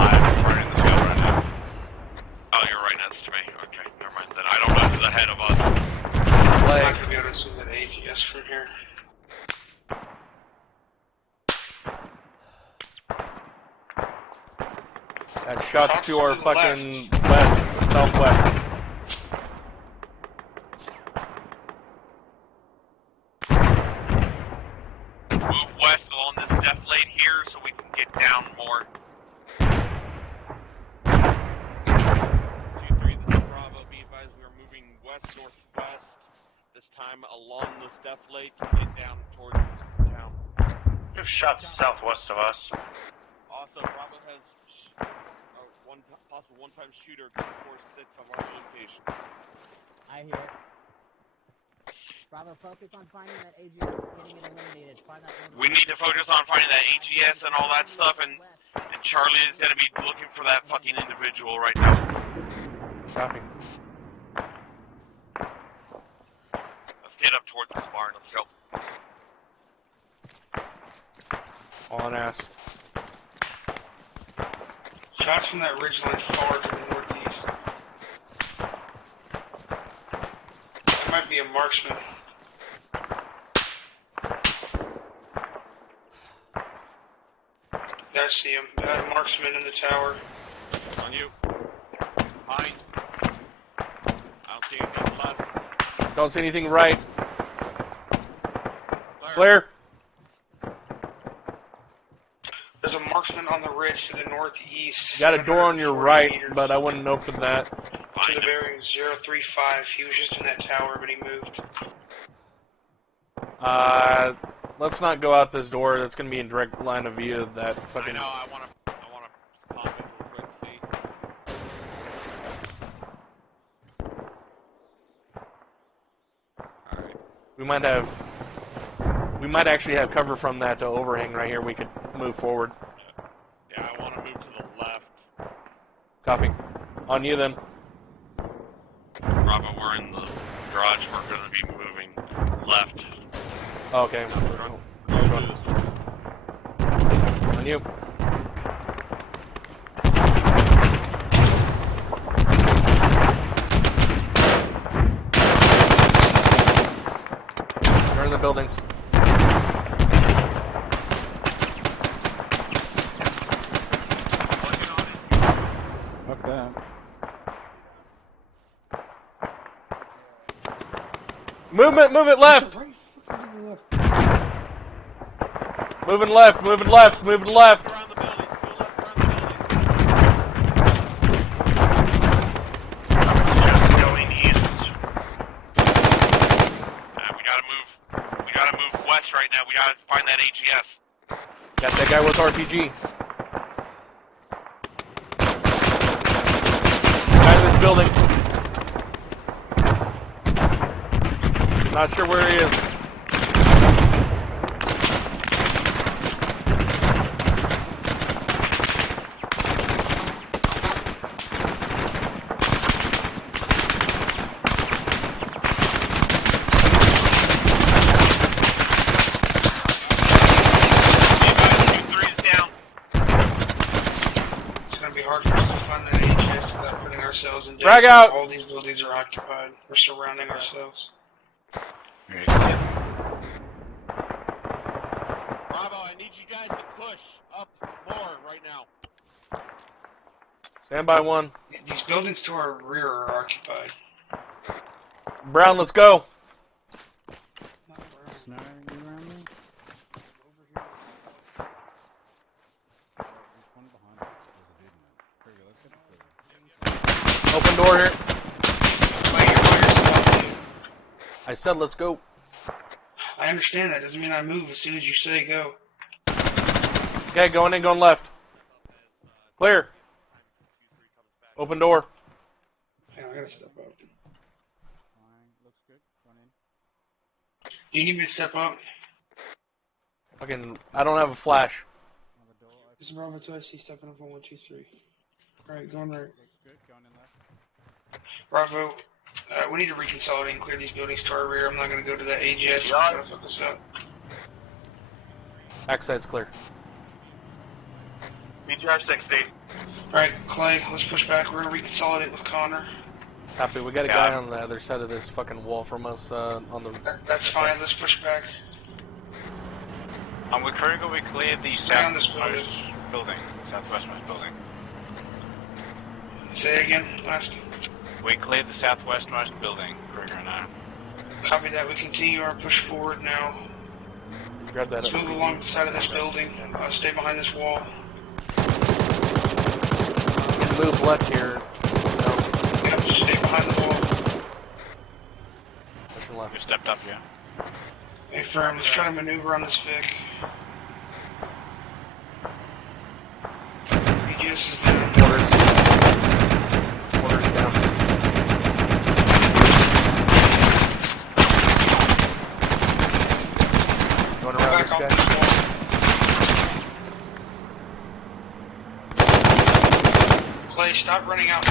I'm running the scope right now. Oh, you're right next to me. Okay, never mind then. I don't know who's ahead of us. I'm not going to be able to see that AGS from here. That shots to our fucking west, southwest. Move west along this deflate here so we can get down more. 2-3, this is Bravo. Be advised we are moving west-northwest. This time along this deflate to get down towards town. We have shots southwest of us. Also, Bravo has possible one-time shooter 246 of our location. I hear it. Bravo, focus on finding that AGS, getting it eliminated. Find that one. We need to focus on finding that AGS and all that stuff, and Charlie is going to be looking for that fucking individual right now. Copy. Let's get up towards this barn. Let's go. On ass. Shots from that ridgeline far to the northeast. That might be a marksman. Yeah, I see him. Marksman in the tower. On you. Behind. I don't see anything left. Don't see anything right. Clear. There's a marksman on the ridge to the northeast. You got a door on your right, but I wouldn't open that. To the bearing 035. He was just in that tower, but he moved. Let's not go out this door. That's going to be in direct line of view of that fucking... I know, I want to pop in real quick, see. Alright. We might actually have cover from that overhang right here. We could move forward. Yeah, I want to move to the left. Copy. On you then. Bravo, we're in the garage. We're going to be moving left. Okay. On you. Movement, move it left. Moving left, moving left, moving left. Just going east. We gotta move west right now. We gotta find that AGS. Got that guy with RPG. Guy in this building. Not sure where he is. Drag out! All these buildings are occupied. We're surrounding ourselves. Bravo, I need you guys to push up more right now. Stand by one. These buildings to our rear are occupied. Brown, let's go. Open door here. I said let's go. I understand that. Doesn't mean I move as soon as you say go. Okay, going in, going left. Clear. Open door. Hang on, I gotta step up. Do you need me to step up? Fucking, I don't have a flash. This is Bravo 2, I see stepping up on 1, 2, 3. Alright, going right. Bravo, we need to reconsolidate and clear these buildings to our rear. I'm not going to go to that AGS. I'm going to fuck this up. Backside's clear. BTR 60. Alright, Clay, let's push back. We're going to reconsolidate with Connor. Copy. We got a guy on the other side of this fucking wall from us. On the. That's fine. Let's push back. We're critical. We cleared the southwestmost building. Southwestmost building. Say it again. Last. We cleared the southwestmost building. Kruger, no. Copy that. We continue our push forward now. Grab that. Let's move along the side of this building. Stay behind this wall. Move left here. Yeah, just stay behind the wall. Pushing left. You stepped up, yeah. Hey, firm. Let's try to maneuver on this Vic. BGS is down. Quarters down. Going around this guy. Clay, stop running out.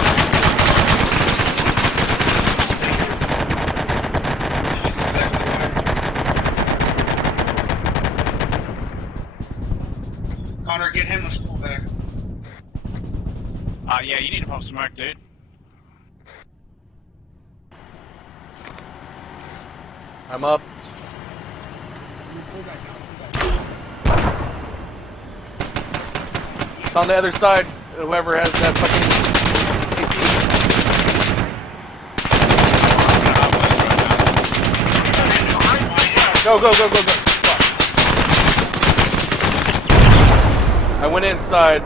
Connor, get him. Let's pull back. Yeah, you need to pop smoke, dude. I'm up. It's on the other side. Whoever has that fucking Go, go, go, go, go. Fuck. I went inside.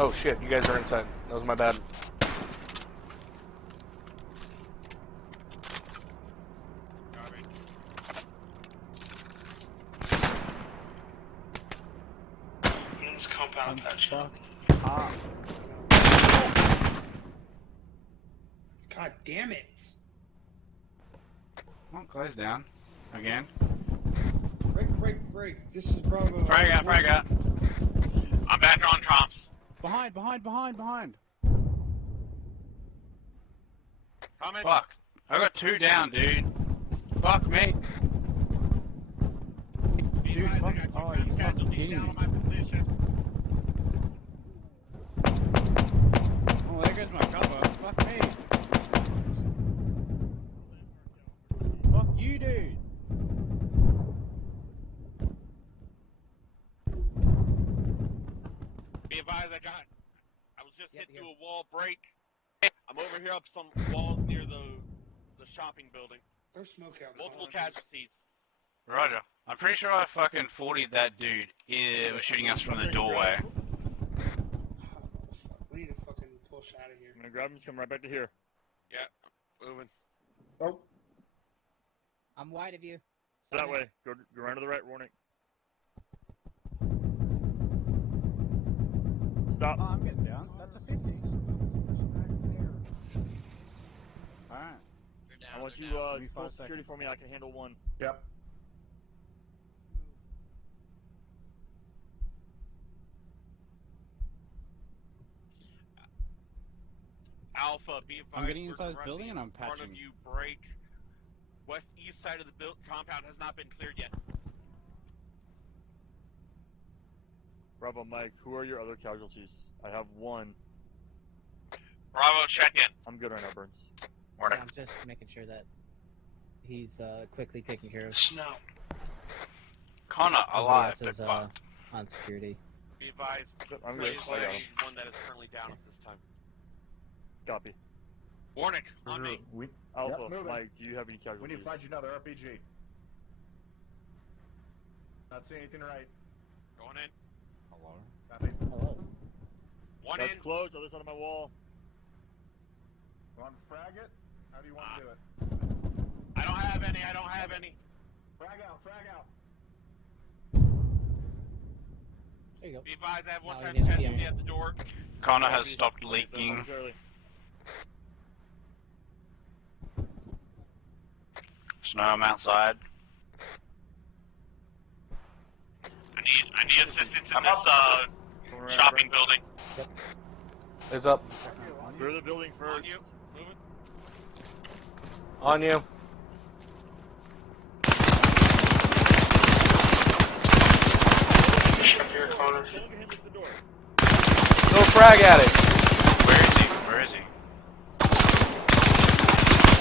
Oh shit, you guys are inside. That was my bad. Compound touch. God damn it. Come on, close down. Again. Break. This is Bravo. Frag out. I'm back on comms. Behind. Coming. Fuck. I got 2 down, dude. Fuck me. Dude, fuck. Oh, you fucking kidding me. Oh, there goes my cover. Fuck me. Fuck you, dude. Be advised, I was just hit through a wall break. I'm over here up some walls near the the shopping building. There's smoke out. Multiple casualties. Roger. I'm pretty sure I fucking 40'd that dude. He was shooting us from the doorway. We need to fucking push out of here. I'm gonna grab him. Come right back to here. Yeah, moving. Oh. I'm wide of you. That way. Go around to the right, warning. Stop. Oh, I'm getting down. That's a 50. Alright. I want you full security for me. I can handle one. Yep. Alpha, be advised. I'm getting we're inside this building and I'm in front of patching. you, break. East side of the compound has not been cleared yet. Bravo, Mike. Who are your other casualties? I have one. Bravo, check in. I'm good right now, Burns. Yeah, I'm just making sure that he's quickly taken care of. Snow. Connor, alive, but Everybody else is on security. Be advised. I'm Blaze good. I got him. one that is currently down at this time. Copy. Warnick, on me. Alpha, Yep, Mike, do you have any casualties? We need to find you another RPG. Not seeing anything right. Going in. Hello? Nothing. Hello. One That's in. closed. Other side of my wall. You want to frag it? How do you want to do it? I don't have any. I don't have any. Frag out. Frag out. There you go. Be advised, I have one Now time you need to casualty be at the door. Connor has stopped leaking. Snow, I'm outside. I need assistance in this shopping building. It's up. Clear the building first. On you. Moving. On you. Here, Connor. Go frag at it. Where is he? Where is he?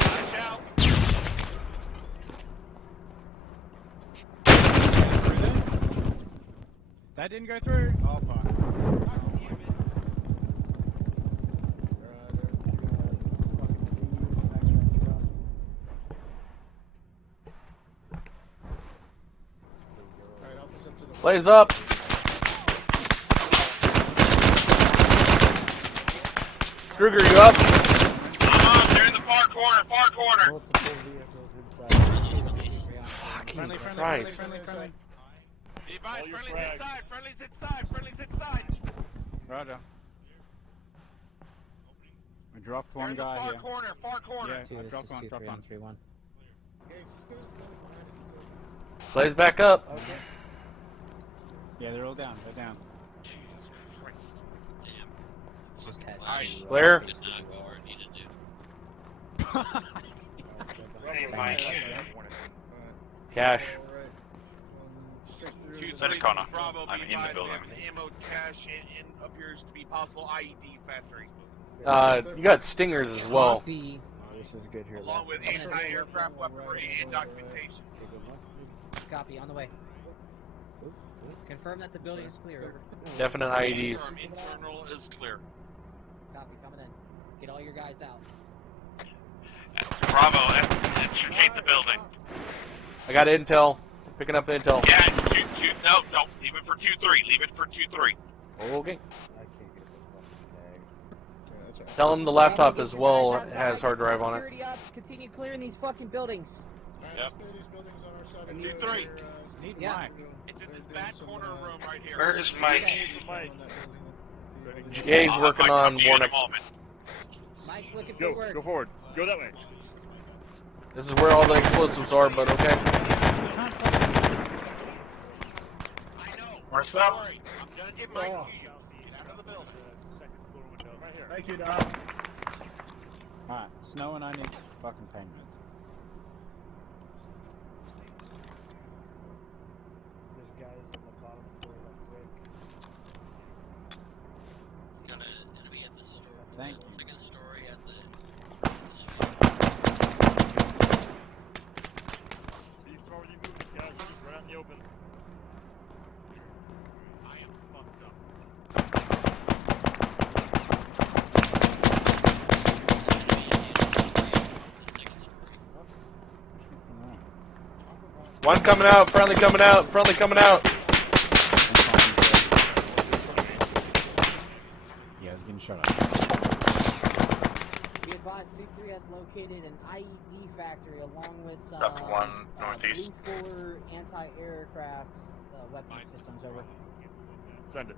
Watch out. That didn't go through? Oh, fuck. Blaze up. Kruger, you up? They're in the far corner, far corner. Friendly. Be advised, friendly's inside. Friendly's inside. Friendly's inside. Roger. I dropped They're one in the guy far here. corner. Far corner. Yeah, I dropped one. 3-1. Blaze back up. Okay. Yeah, they're all down. They're down. Just had Alright. Clear. Cash. That is Connor. Bravo, I'm in the building. Ammo cache and appears to be possible IED factory. You got stingers as well. Copy. This is good here. Along with anti-aircraft weaponry and documentation. Copy. On the way. Confirm that the building is clear. Over. Definite IEDs. Confirm internal is clear. Copy. Coming in. Get all your guys out. Bravo, extricate the building. I got intel. Picking up intel. Yeah, no, leave it for 2-3. Leave it for 2-3. Okay. Tell him the laptop as well has hard drive on it. Security up. Continue clearing these fucking buildings. Yep. 2-3. Yeah. It's in this back corner room right here. Where is Mike? Yeah, he's working on Warnick. Mike, looking Go, for work. go forward. Go that way. This is where all the explosives are, but okay. I know. Where's Don't that? worry. I'm gonna get Mike to you. Get out of the building. Right here. Thank you, Doc. Alright, Snow and I need fucking pain meds. This guy is on the bottom floor of that brick. Gonna be at the store. Thank you. Second story at the. These already moving, guys. Just right out in the open. I am fucked up. One coming out, friendly coming out, friendly coming out. Yeah, I was getting shot at. Be advised, C3 has located an IED factory along with some Delta 1 northeast. blue fuller anti-aircraft weapon systems. Over. Send it.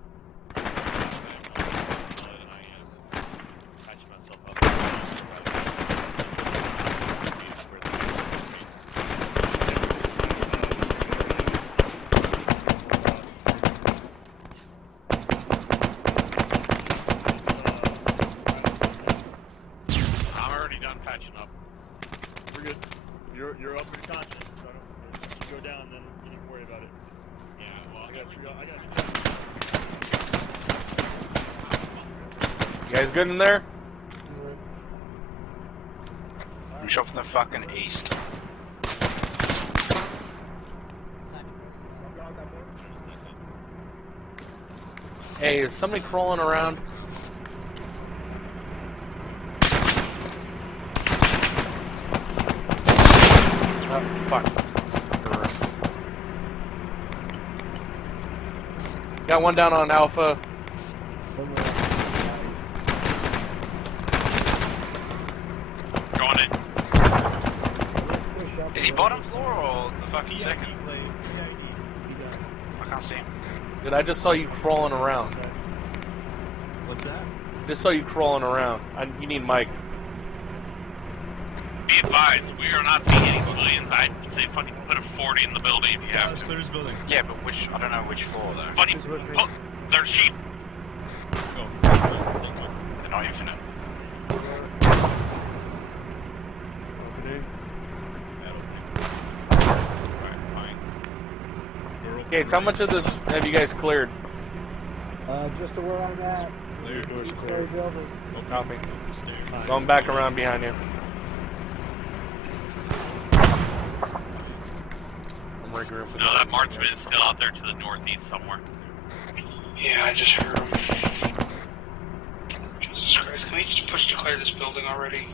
I'm already done patching up. We're good. You're up in conscience. So if you go down, then you can worry about it. Yeah, well, I got you. You guys good in there? I'm shot from the fucking east. Hey, is somebody crawling around? Oh, fuck. Got one down on Alpha. Going in. Is he bottom floor or the fucking second? I can't see him. Dude, I just saw you crawling around. What's that? Just saw you crawling around. You need Mike. Be advised, we are not seeing any civilians. I'd say fucking put a 40 in the building if you have to. There's building. Yeah, but which, I don't know which floor though. Buddy, they're cheap. Go. They're not infinite. Opening. Okay, how much of this have you guys cleared? Just to where I'm at. Clear. Doors Clear clear. building. No Copy. Going back around behind you. I'm regrouping. No, that marksman is still out there to the northeast somewhere. Yeah, I just heard him. Jesus Christ, can we just push to clear this building already?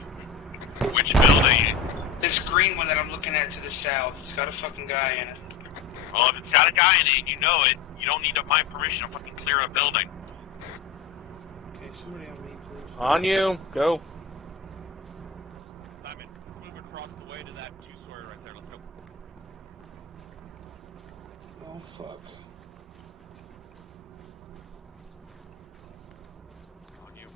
Which building? This green one that I'm looking at to the south. It's got a fucking guy in it. Well, if it's got a guy in it and you know it, you don't need my permission to fucking clear a building. Okay, somebody on me, please. On you. Go. Simon, move across the way to that two-story right there. Let's go. Oh, fuck. On you.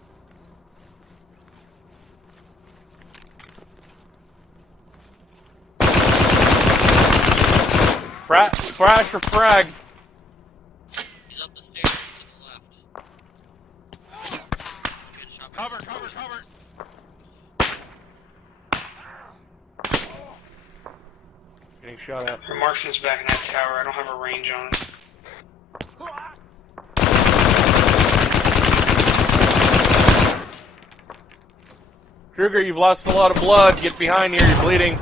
Crash or frag? He's up the stairs to the left. Good shot. Cover! Getting shot at. The marksman's back in that tower. I don't have a range on it. Kruger, you've lost a lot of blood. Get behind here. You're bleeding.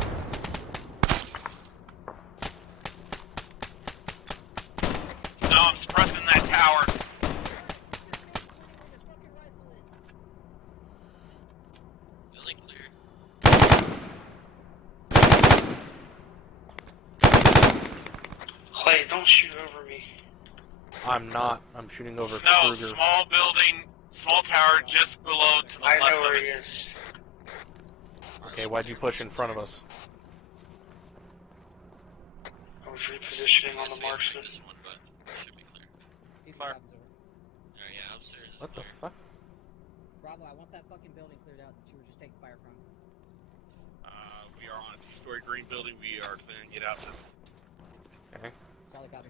No, I'm suppressing that tower. Building clear. Clay, don't shoot over me. I'm not. I'm shooting over No, Kruger. small building, small tower just below to the I left know of where it. he is. Okay, why'd you push in front of us? I was repositioning on the marksman. This one, but should be clear. Fire. Yeah, upstairs is What the clear. fuck? Bravo, I want that fucking building cleared out that you were just taking fire from. We are on a two-story green building. We are clearing it out. Okay. Solid copy.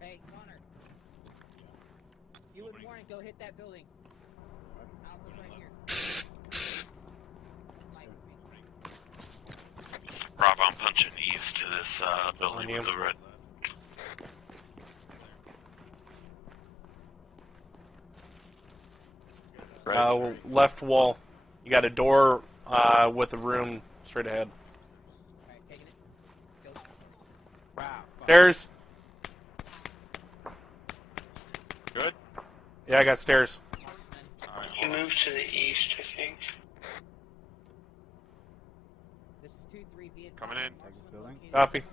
Hey, Connor. You and Warren go hit that building. Alpha's right here. Rob, I'm punching east to this building with the red. Left wall. You got a door with a room straight ahead. Alright, taking it. Go. Wow. Stairs. Good? Yeah, I got stairs. He move to the east, I think. This is 2-3 vehicle. Coming in. Building. Copy. To the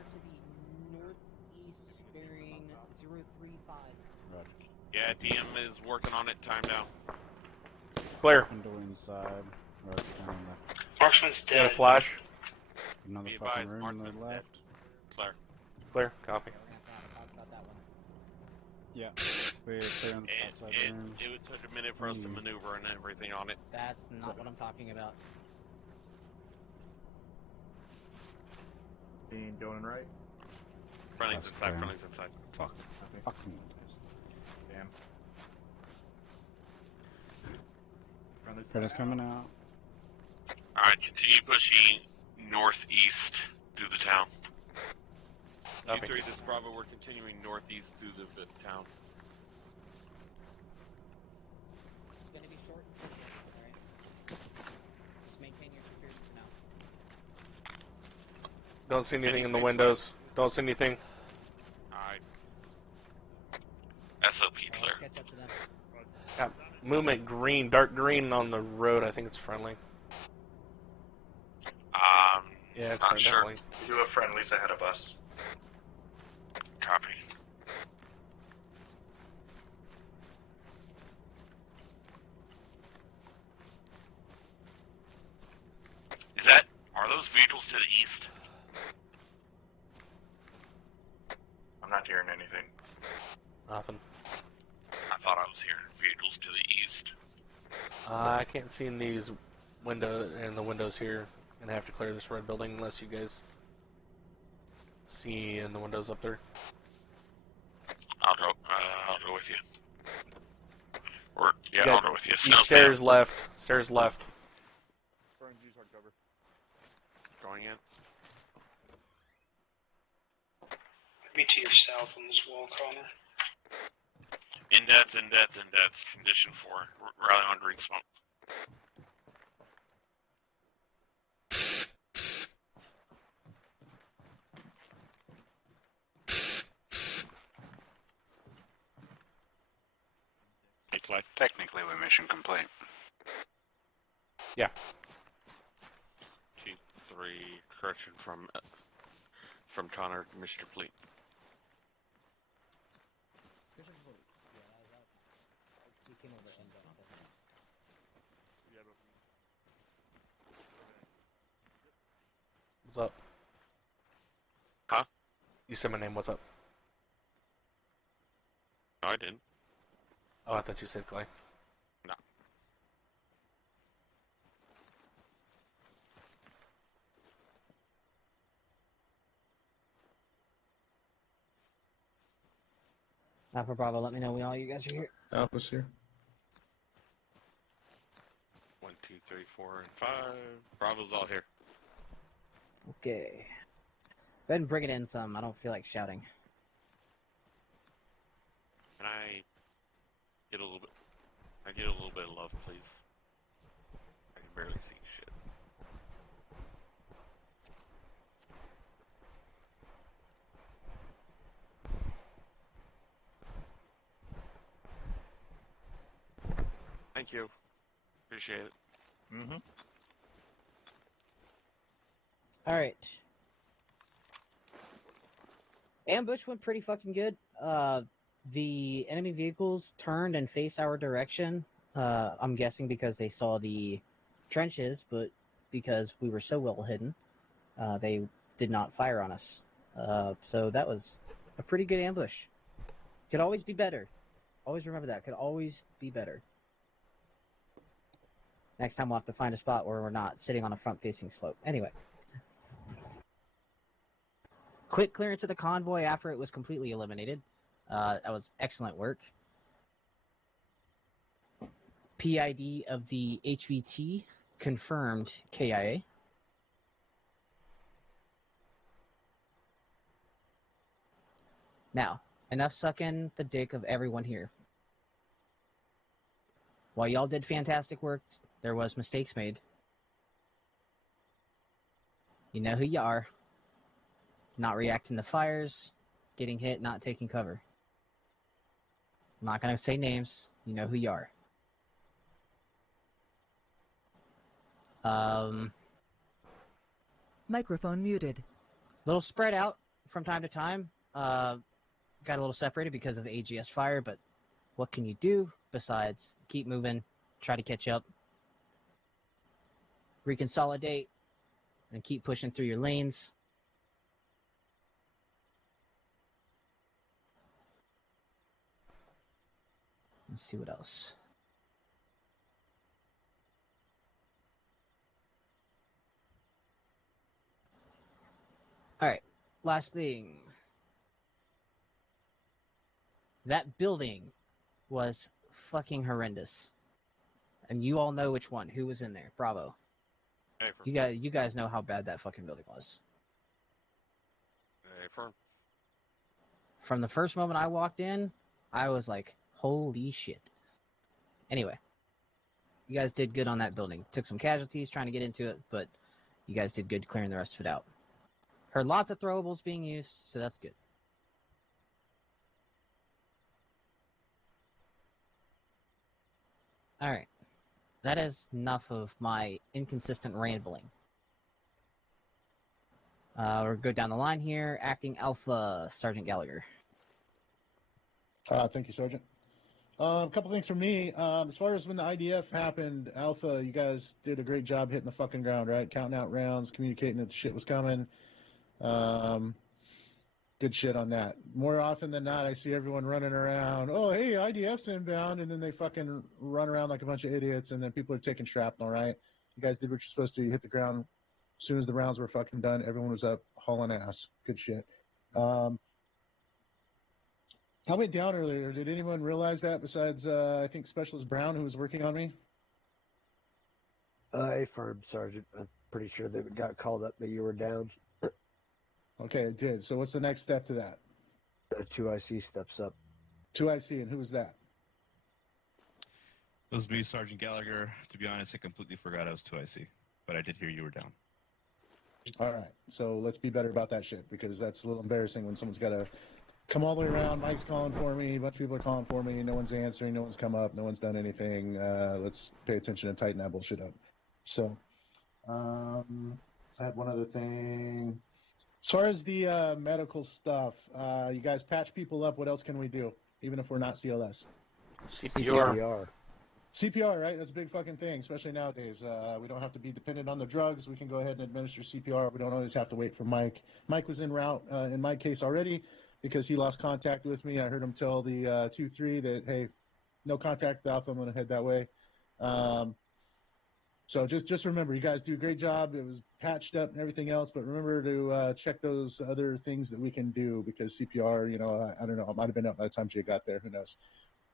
northeast bearing 035. Roger. Yeah, DM is working on it. Time now. Clear. Door inside. Roger. Down the Marksman's Got dead. a flash. another Be fucking advised, room on Marksman's the left. Clear. Clear. Copy. Talk about that one. Yeah. Clear on the outside room. It took a minute for us to maneuver and everything on it. That's not what I'm talking about. Being going right. Fronting's That's inside. clear. Fronting's inside. Fuck. Okay. Fucking. Damn. Credit's coming out. Alright, continue pushing northeast through the town. Copy. 2-3, this is Bravo. We're continuing northeast through the town. It's going to be short and simple, alright? Just maintain your security for now. Don't see anything in the windows. Don't see anything. Alright. SOP clear. Catch up to them. Got movement green, dark green on the road. I think it's friendly. Not Yeah, it's friendly. sure. Definitely. We do have friendlies ahead of us. Copy. Are those vehicles to the east? I'm not hearing anything. Nothing. I thought I was hearing vehicles to the east. I can't see in these the windows here, and I have to clear this red building unless you guys see in the windows up there. I'll go with you. Or yeah, You I'll got go with you. Stairs left. Stairs left. Burns, use hard cover. Going in. Be to your south on this wall corner. Indebts. Condition 4. Rally on green smoke. Technically, we're mission complete. Yeah. 2-3, correction from Connor, Mr. Fleet. What's up? Huh? You said my name. What's up? No, I didn't. Oh, I thought you said Clay. No. Alpha Bravo, let me know when all you guys are here. Alpha's here. 1, 2, 3, 4, and 5. Bravo's all here. Okay. Go ahead and bring it in some. I don't feel like shouting. Can I get a little bit? I get a little bit of love, please. I can barely see shit. Thank you. Appreciate it. Mm-hmm. Alright. Ambush went pretty fucking good. The enemy vehicles turned and faced our direction. I'm guessing because they saw the trenches, but because we were so well hidden, they did not fire on us. So that was a pretty good ambush. Could always be better. Always remember that. Could always be better. Next time we'll have to find a spot where we're not sitting on a front-facing slope. Anyway. Quick clearance of the convoy after it was completely eliminated. That was excellent work. PID of the HVT confirmed KIA. Now, enough sucking the dick of everyone here. While y'all did fantastic work, there was mistakes made. You know who you are. Not reacting to fires, getting hit, not taking cover. I'm not going to say names. You know who you are. Microphone muted. Little spread out from time to time. Got a little separated because of the AGS fire, but what can you do besides keep moving, try to catch up, reconsolidate, and keep pushing through your lanes. Let's see what else. Alright, last thing. That building was fucking horrendous. And you all know which one, who was in there. Bravo. Hey, You guys know how bad that fucking building was. Hey, firm. From the first moment I walked in, I was like, holy shit. Anyway, you guys did good on that building. Took some casualties trying to get into it, but you guys did good clearing the rest of it out. Heard lots of throwables being used, so that's good. Alright. That is enough of my inconsistent rambling. We'll go down the line here. Acting Alpha, Sergeant Gallagher. Thank you, Sergeant. A couple things from me. As far as when the IDF happened, Alpha, you guys did a great job hitting the fucking ground, right? Counting out rounds, communicating that the shit was coming. Good shit on that. More often than not, I see everyone running around, oh, hey, IDF's inbound, and then they fucking run around like a bunch of idiots, and then people are taking shrapnel, right? You guys did what you're supposed to. You hit the ground as soon as the rounds were fucking done. Everyone was up hauling ass. Good shit. I went down earlier. Did anyone realize that besides, I think, Specialist Brown, who was working on me? Affirmed, Sergeant. I'm pretty sure they got called up that you were down. Okay, it did. So what's the next step to that? 2IC steps up. 2IC, and who was that? It was me, Sergeant Gallagher. To be honest, I completely forgot I was 2IC, but I did hear you were down. All right, so let's be better about that shit, because that's a little embarrassing when someone's got to come all the way around. Mike's calling for me, a bunch of people are calling for me, no one's answering, no one's come up, no one's done anything. Let's pay attention and tighten that bullshit up. So, I had one other thing. As far as the medical stuff, you guys patch people up, what else can we do, even if we're not CLS? CPR. CPR, right? That's a big fucking thing, especially nowadays. We don't have to be dependent on the drugs. We can go ahead and administer CPR. We don't always have to wait for Mike. Mike was en route in my case already because he lost contact with me. I heard him tell the 2-3 that, hey, no contact with Alpha, I'm going to head that way. So just remember, you guys do a great job. It was patched up and everything else, but remember to check those other things that we can do because CPR, you know, I don't know, it might have been up by the time Jay got there. Who knows?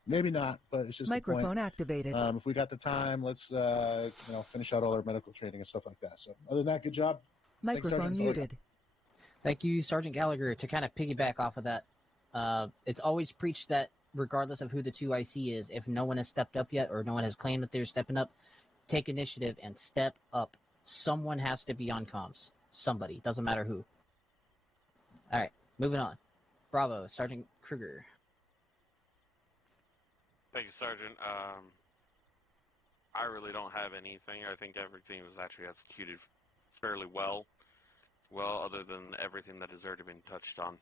Maybe not, but it's just Microphone a point. activated. If we got the time, let's you know, finish out all our medical training and stuff like that. So other than that, good job. Microphone muted. Thank you, Sergeant Gallagher. To kind of piggyback off of that, it's always preached that regardless of who the 2IC is, if no one has stepped up yet or no one has claimed that they're stepping up, take initiative and step up. Someone has to be on comms. Somebody. Doesn't matter who. All right, moving on. Bravo, Sergeant Kruger. Thank you, Sergeant. I really don't have anything. I think everything was actually executed fairly well, other than everything that has already been touched on.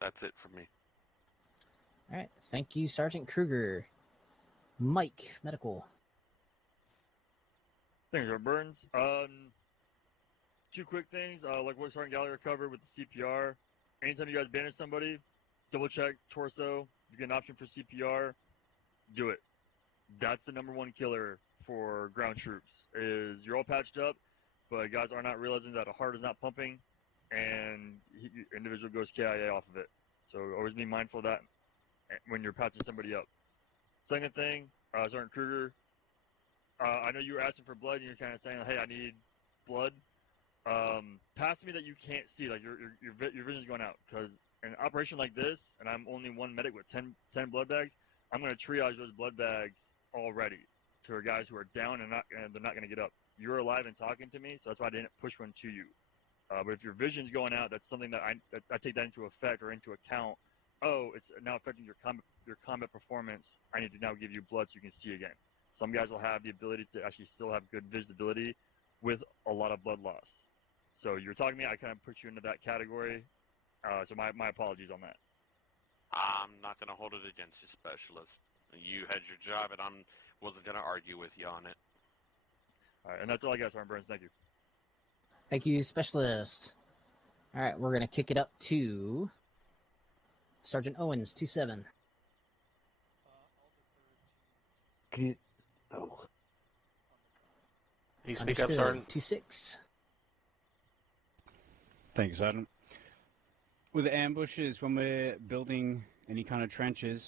That's it for me. All right, thank you, Sergeant Kruger. Mike, medical. Thanks, Burns. Two quick things, like what Sergeant Gallagher covered with the CPR. Anytime you guys bandage somebody, double check torso. You get an option for CPR, do it. That's the #1 killer for ground troops. Is you're all patched up, but guys are not realizing that a heart is not pumping, and individual goes KIA off of it. So always be mindful of that when you're patching somebody up. Second thing, Sergeant Kruger, I know you were asking for blood, and you're kind of saying, hey, I need blood. Pass me that you can't see, like your vision's going out. Because in an operation like this, and I'm only one medic with 10 blood bags, I'm going to triage those blood bags already to guys who are down and they're not going to get up. You're alive and talking to me, so that's why I didn't push one to you. But if your vision's going out, that's something that I take that into effect or into account oh, it's now affecting your combat performance. I need to now give you blood so you can see again. Some guys will have the ability to actually still have good visibility with a lot of blood loss. So you're talking to me, I kind of put you into that category. So my apologies on that. I'm not going to hold it against you, Specialist. You had your job, and I wasn't going to argue with you on it. All right, and that's all I got, Sergeant Burns. Thank you. Thank you, Specialist. All right, we're going to kick it up to Sergeant Owens, 2-7. Can you speak up, Sergeant? 2-6. Thank you, Sergeant. With ambushes, when we're building any kind of trenches,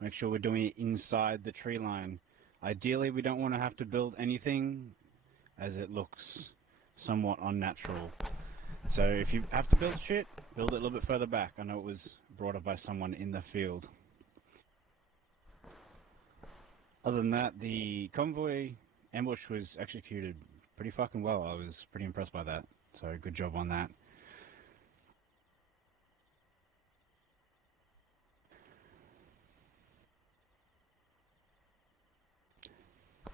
make sure we're doing it inside the tree line. Ideally, we don't want to have to build anything as it looks somewhat unnatural. So if you have to build shit, build it a little bit further back. I know it was brought up by someone in the field. Other than that, the convoy ambush was executed pretty fucking well. I was pretty impressed by that. So good job on that.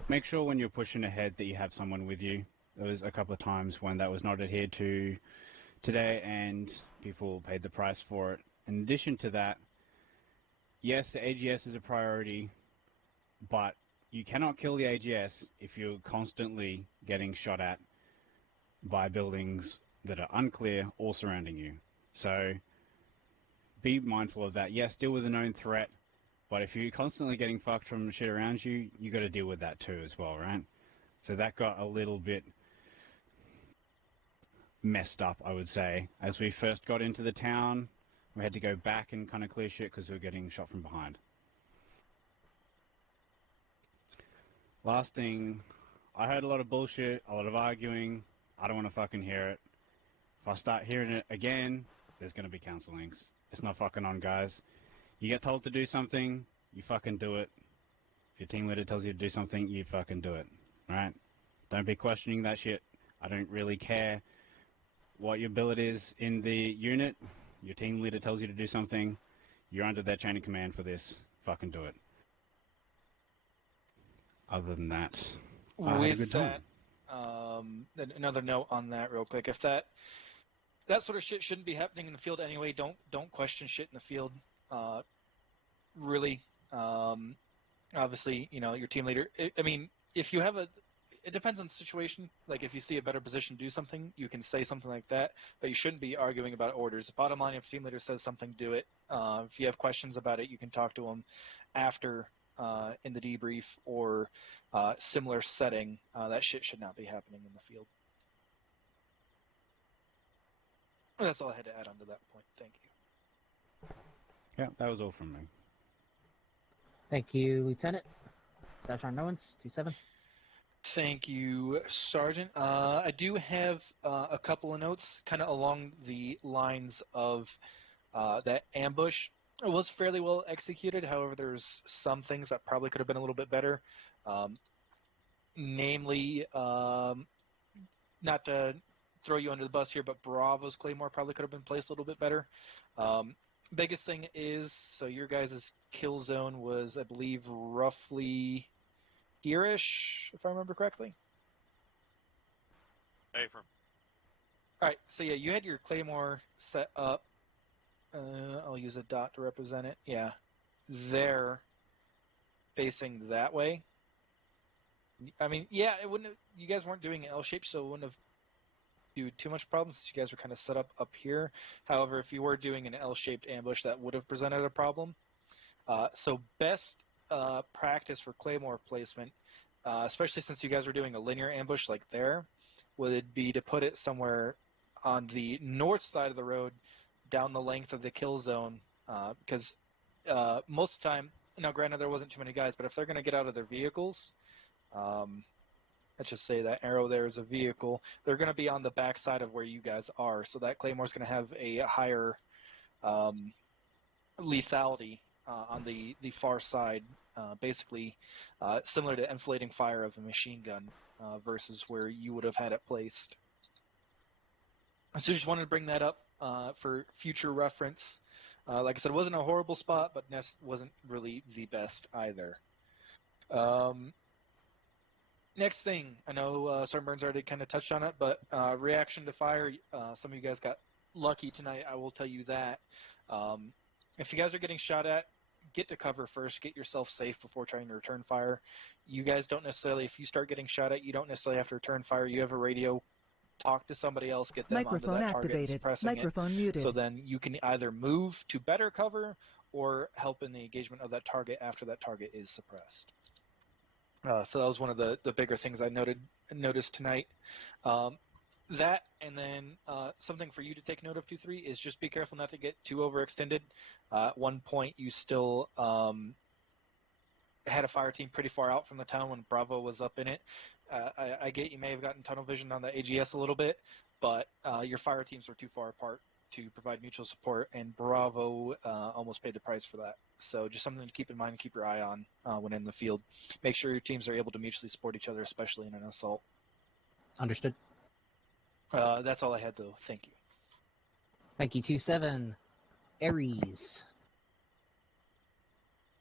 Make sure when you're pushing ahead that you have someone with you. There was a couple of times when that was not adhered to today and people paid the price for it. In addition to that, yes, the AGS is a priority, but you cannot kill the AGS if you're constantly getting shot at by buildings that are unclear or surrounding you. So be mindful of that. Yes, deal with a known threat, but if you're constantly getting fucked from shit around you, you got to deal with that too as well, right? So that got a little bit messed up, I would say. As we first got into the town, we had to go back and kind of clear shit because we were getting shot from behind. Last thing, I heard a lot of bullshit, a lot of arguing. I don't want to fucking hear it. If I start hearing it again, there's going to be counselings. It's not fucking on, guys. You get told to do something, you fucking do it. If your team leader tells you to do something, you fucking do it. Alright? Don't be questioning that shit. I don't really care what your billet is in the unit. Your team leader tells you to do something, you're under their chain of command for this. Fucking do it. Other than that, I had a good time. Another note on that real quick. If that sort of shit shouldn't be happening in the field anyway, don't question shit in the field. Really, obviously, you know, your team leader, I mean, if you have it depends on the situation. Like, if you see a better position to do something, you can say something like that, but you shouldn't be arguing about orders. Bottom line, if team leader says something, do it. If you have questions about it, you can talk to them after in the debrief or similar setting. That shit should not be happening in the field. That's all I had to add on to that point. Thank you. Yeah, that was all from me. Thank you, Lieutenant. Sergeant Owens, 2-7. Thank you, Sergeant. I do have a couple of notes kind of along the lines of that ambush. It was fairly well executed. However, there's some things that probably could have been a little bit better. Namely, not to throw you under the bus here, but Bravo's Claymore probably could have been placed a little bit better. Biggest thing is, so your guys' kill zone was, I believe, roughly here-ish, if I remember correctly. Affirm. All right, so yeah, you had your Claymore set up. I'll use a dot to represent it. Yeah, there, facing that way. I mean, yeah, it wouldn't have, you guys weren't doing an L shape, so it wouldn't have do too much problems. You guys were kind of set up here. However, if you were doing an L-shaped ambush, that would have presented a problem. So best practice for Claymore placement, especially since you guys were doing a linear ambush like there, would be to put it somewhere on the north side of the road down the length of the kill zone, because most of the time, now granted there wasn't too many guys, but if they're going to get out of their vehicles, let's just say that arrow there is a vehicle, they're going to be on the back side of where you guys are, so that Claymore's going to have a higher lethality on the far side, basically similar to inflating fire of a machine gun versus where you would have had it placed. So just wanted to bring that up for future reference. Like I said, it wasn't a horrible spot, but Nest wasn't really the best either. Next thing, I know Sergeant Burns already kind of touched on it, but reaction to fire, some of you guys got lucky tonight, I will tell you that. If you guys are getting shot at, get to cover first, get yourself safe before trying to return fire. You guys don't necessarily, if you start getting shot at, you don't necessarily have to return fire. You have a radio, talk to somebody else, get them onto that target and suppressing Microphone muted. So then you can either move to better cover or help in the engagement of that target after that target is suppressed. So that was one of the bigger things I noticed tonight. That, and then something for you to take note of, 2-3, is just be careful not to get too overextended. At one point, you still had a fire team pretty far out from the town when Bravo was up in it. I get you may have gotten tunnel vision on the AGS a little bit, but your fire teams were too far apart to provide mutual support, and Bravo almost paid the price for that. So just something to keep in mind and keep your eye on when in the field. Make sure your teams are able to mutually support each other, especially in an assault. Understood. That's all I had, though. Thank you. Thank you, 2-7. Aries.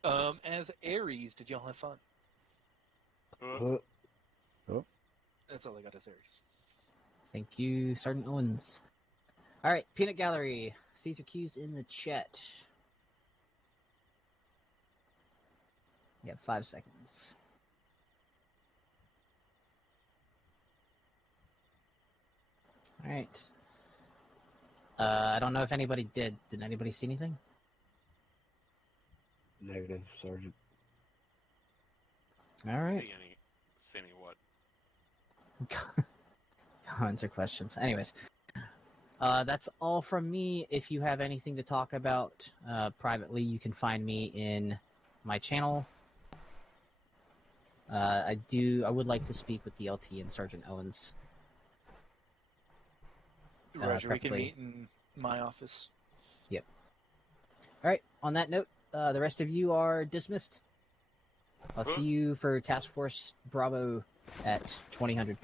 As Aries, did y'all have fun? That's all I got as Aries. Thank you, Sergeant Owens. All right, Peanut Gallery. Caesar Q's in the chat. You have 5 seconds. All right. I don't know if anybody did. Did anybody see anything? Negative, Sergeant. All right. See any what? Comments or questions. Anyways, that's all from me. If you have anything to talk about privately, you can find me in my channel. I would like to speak with the LT and Sergeant Owens. Roger, we can meet in my office. Yep. All right, on that note, the rest of you are dismissed. I'll see you for Task Force Bravo at 2000.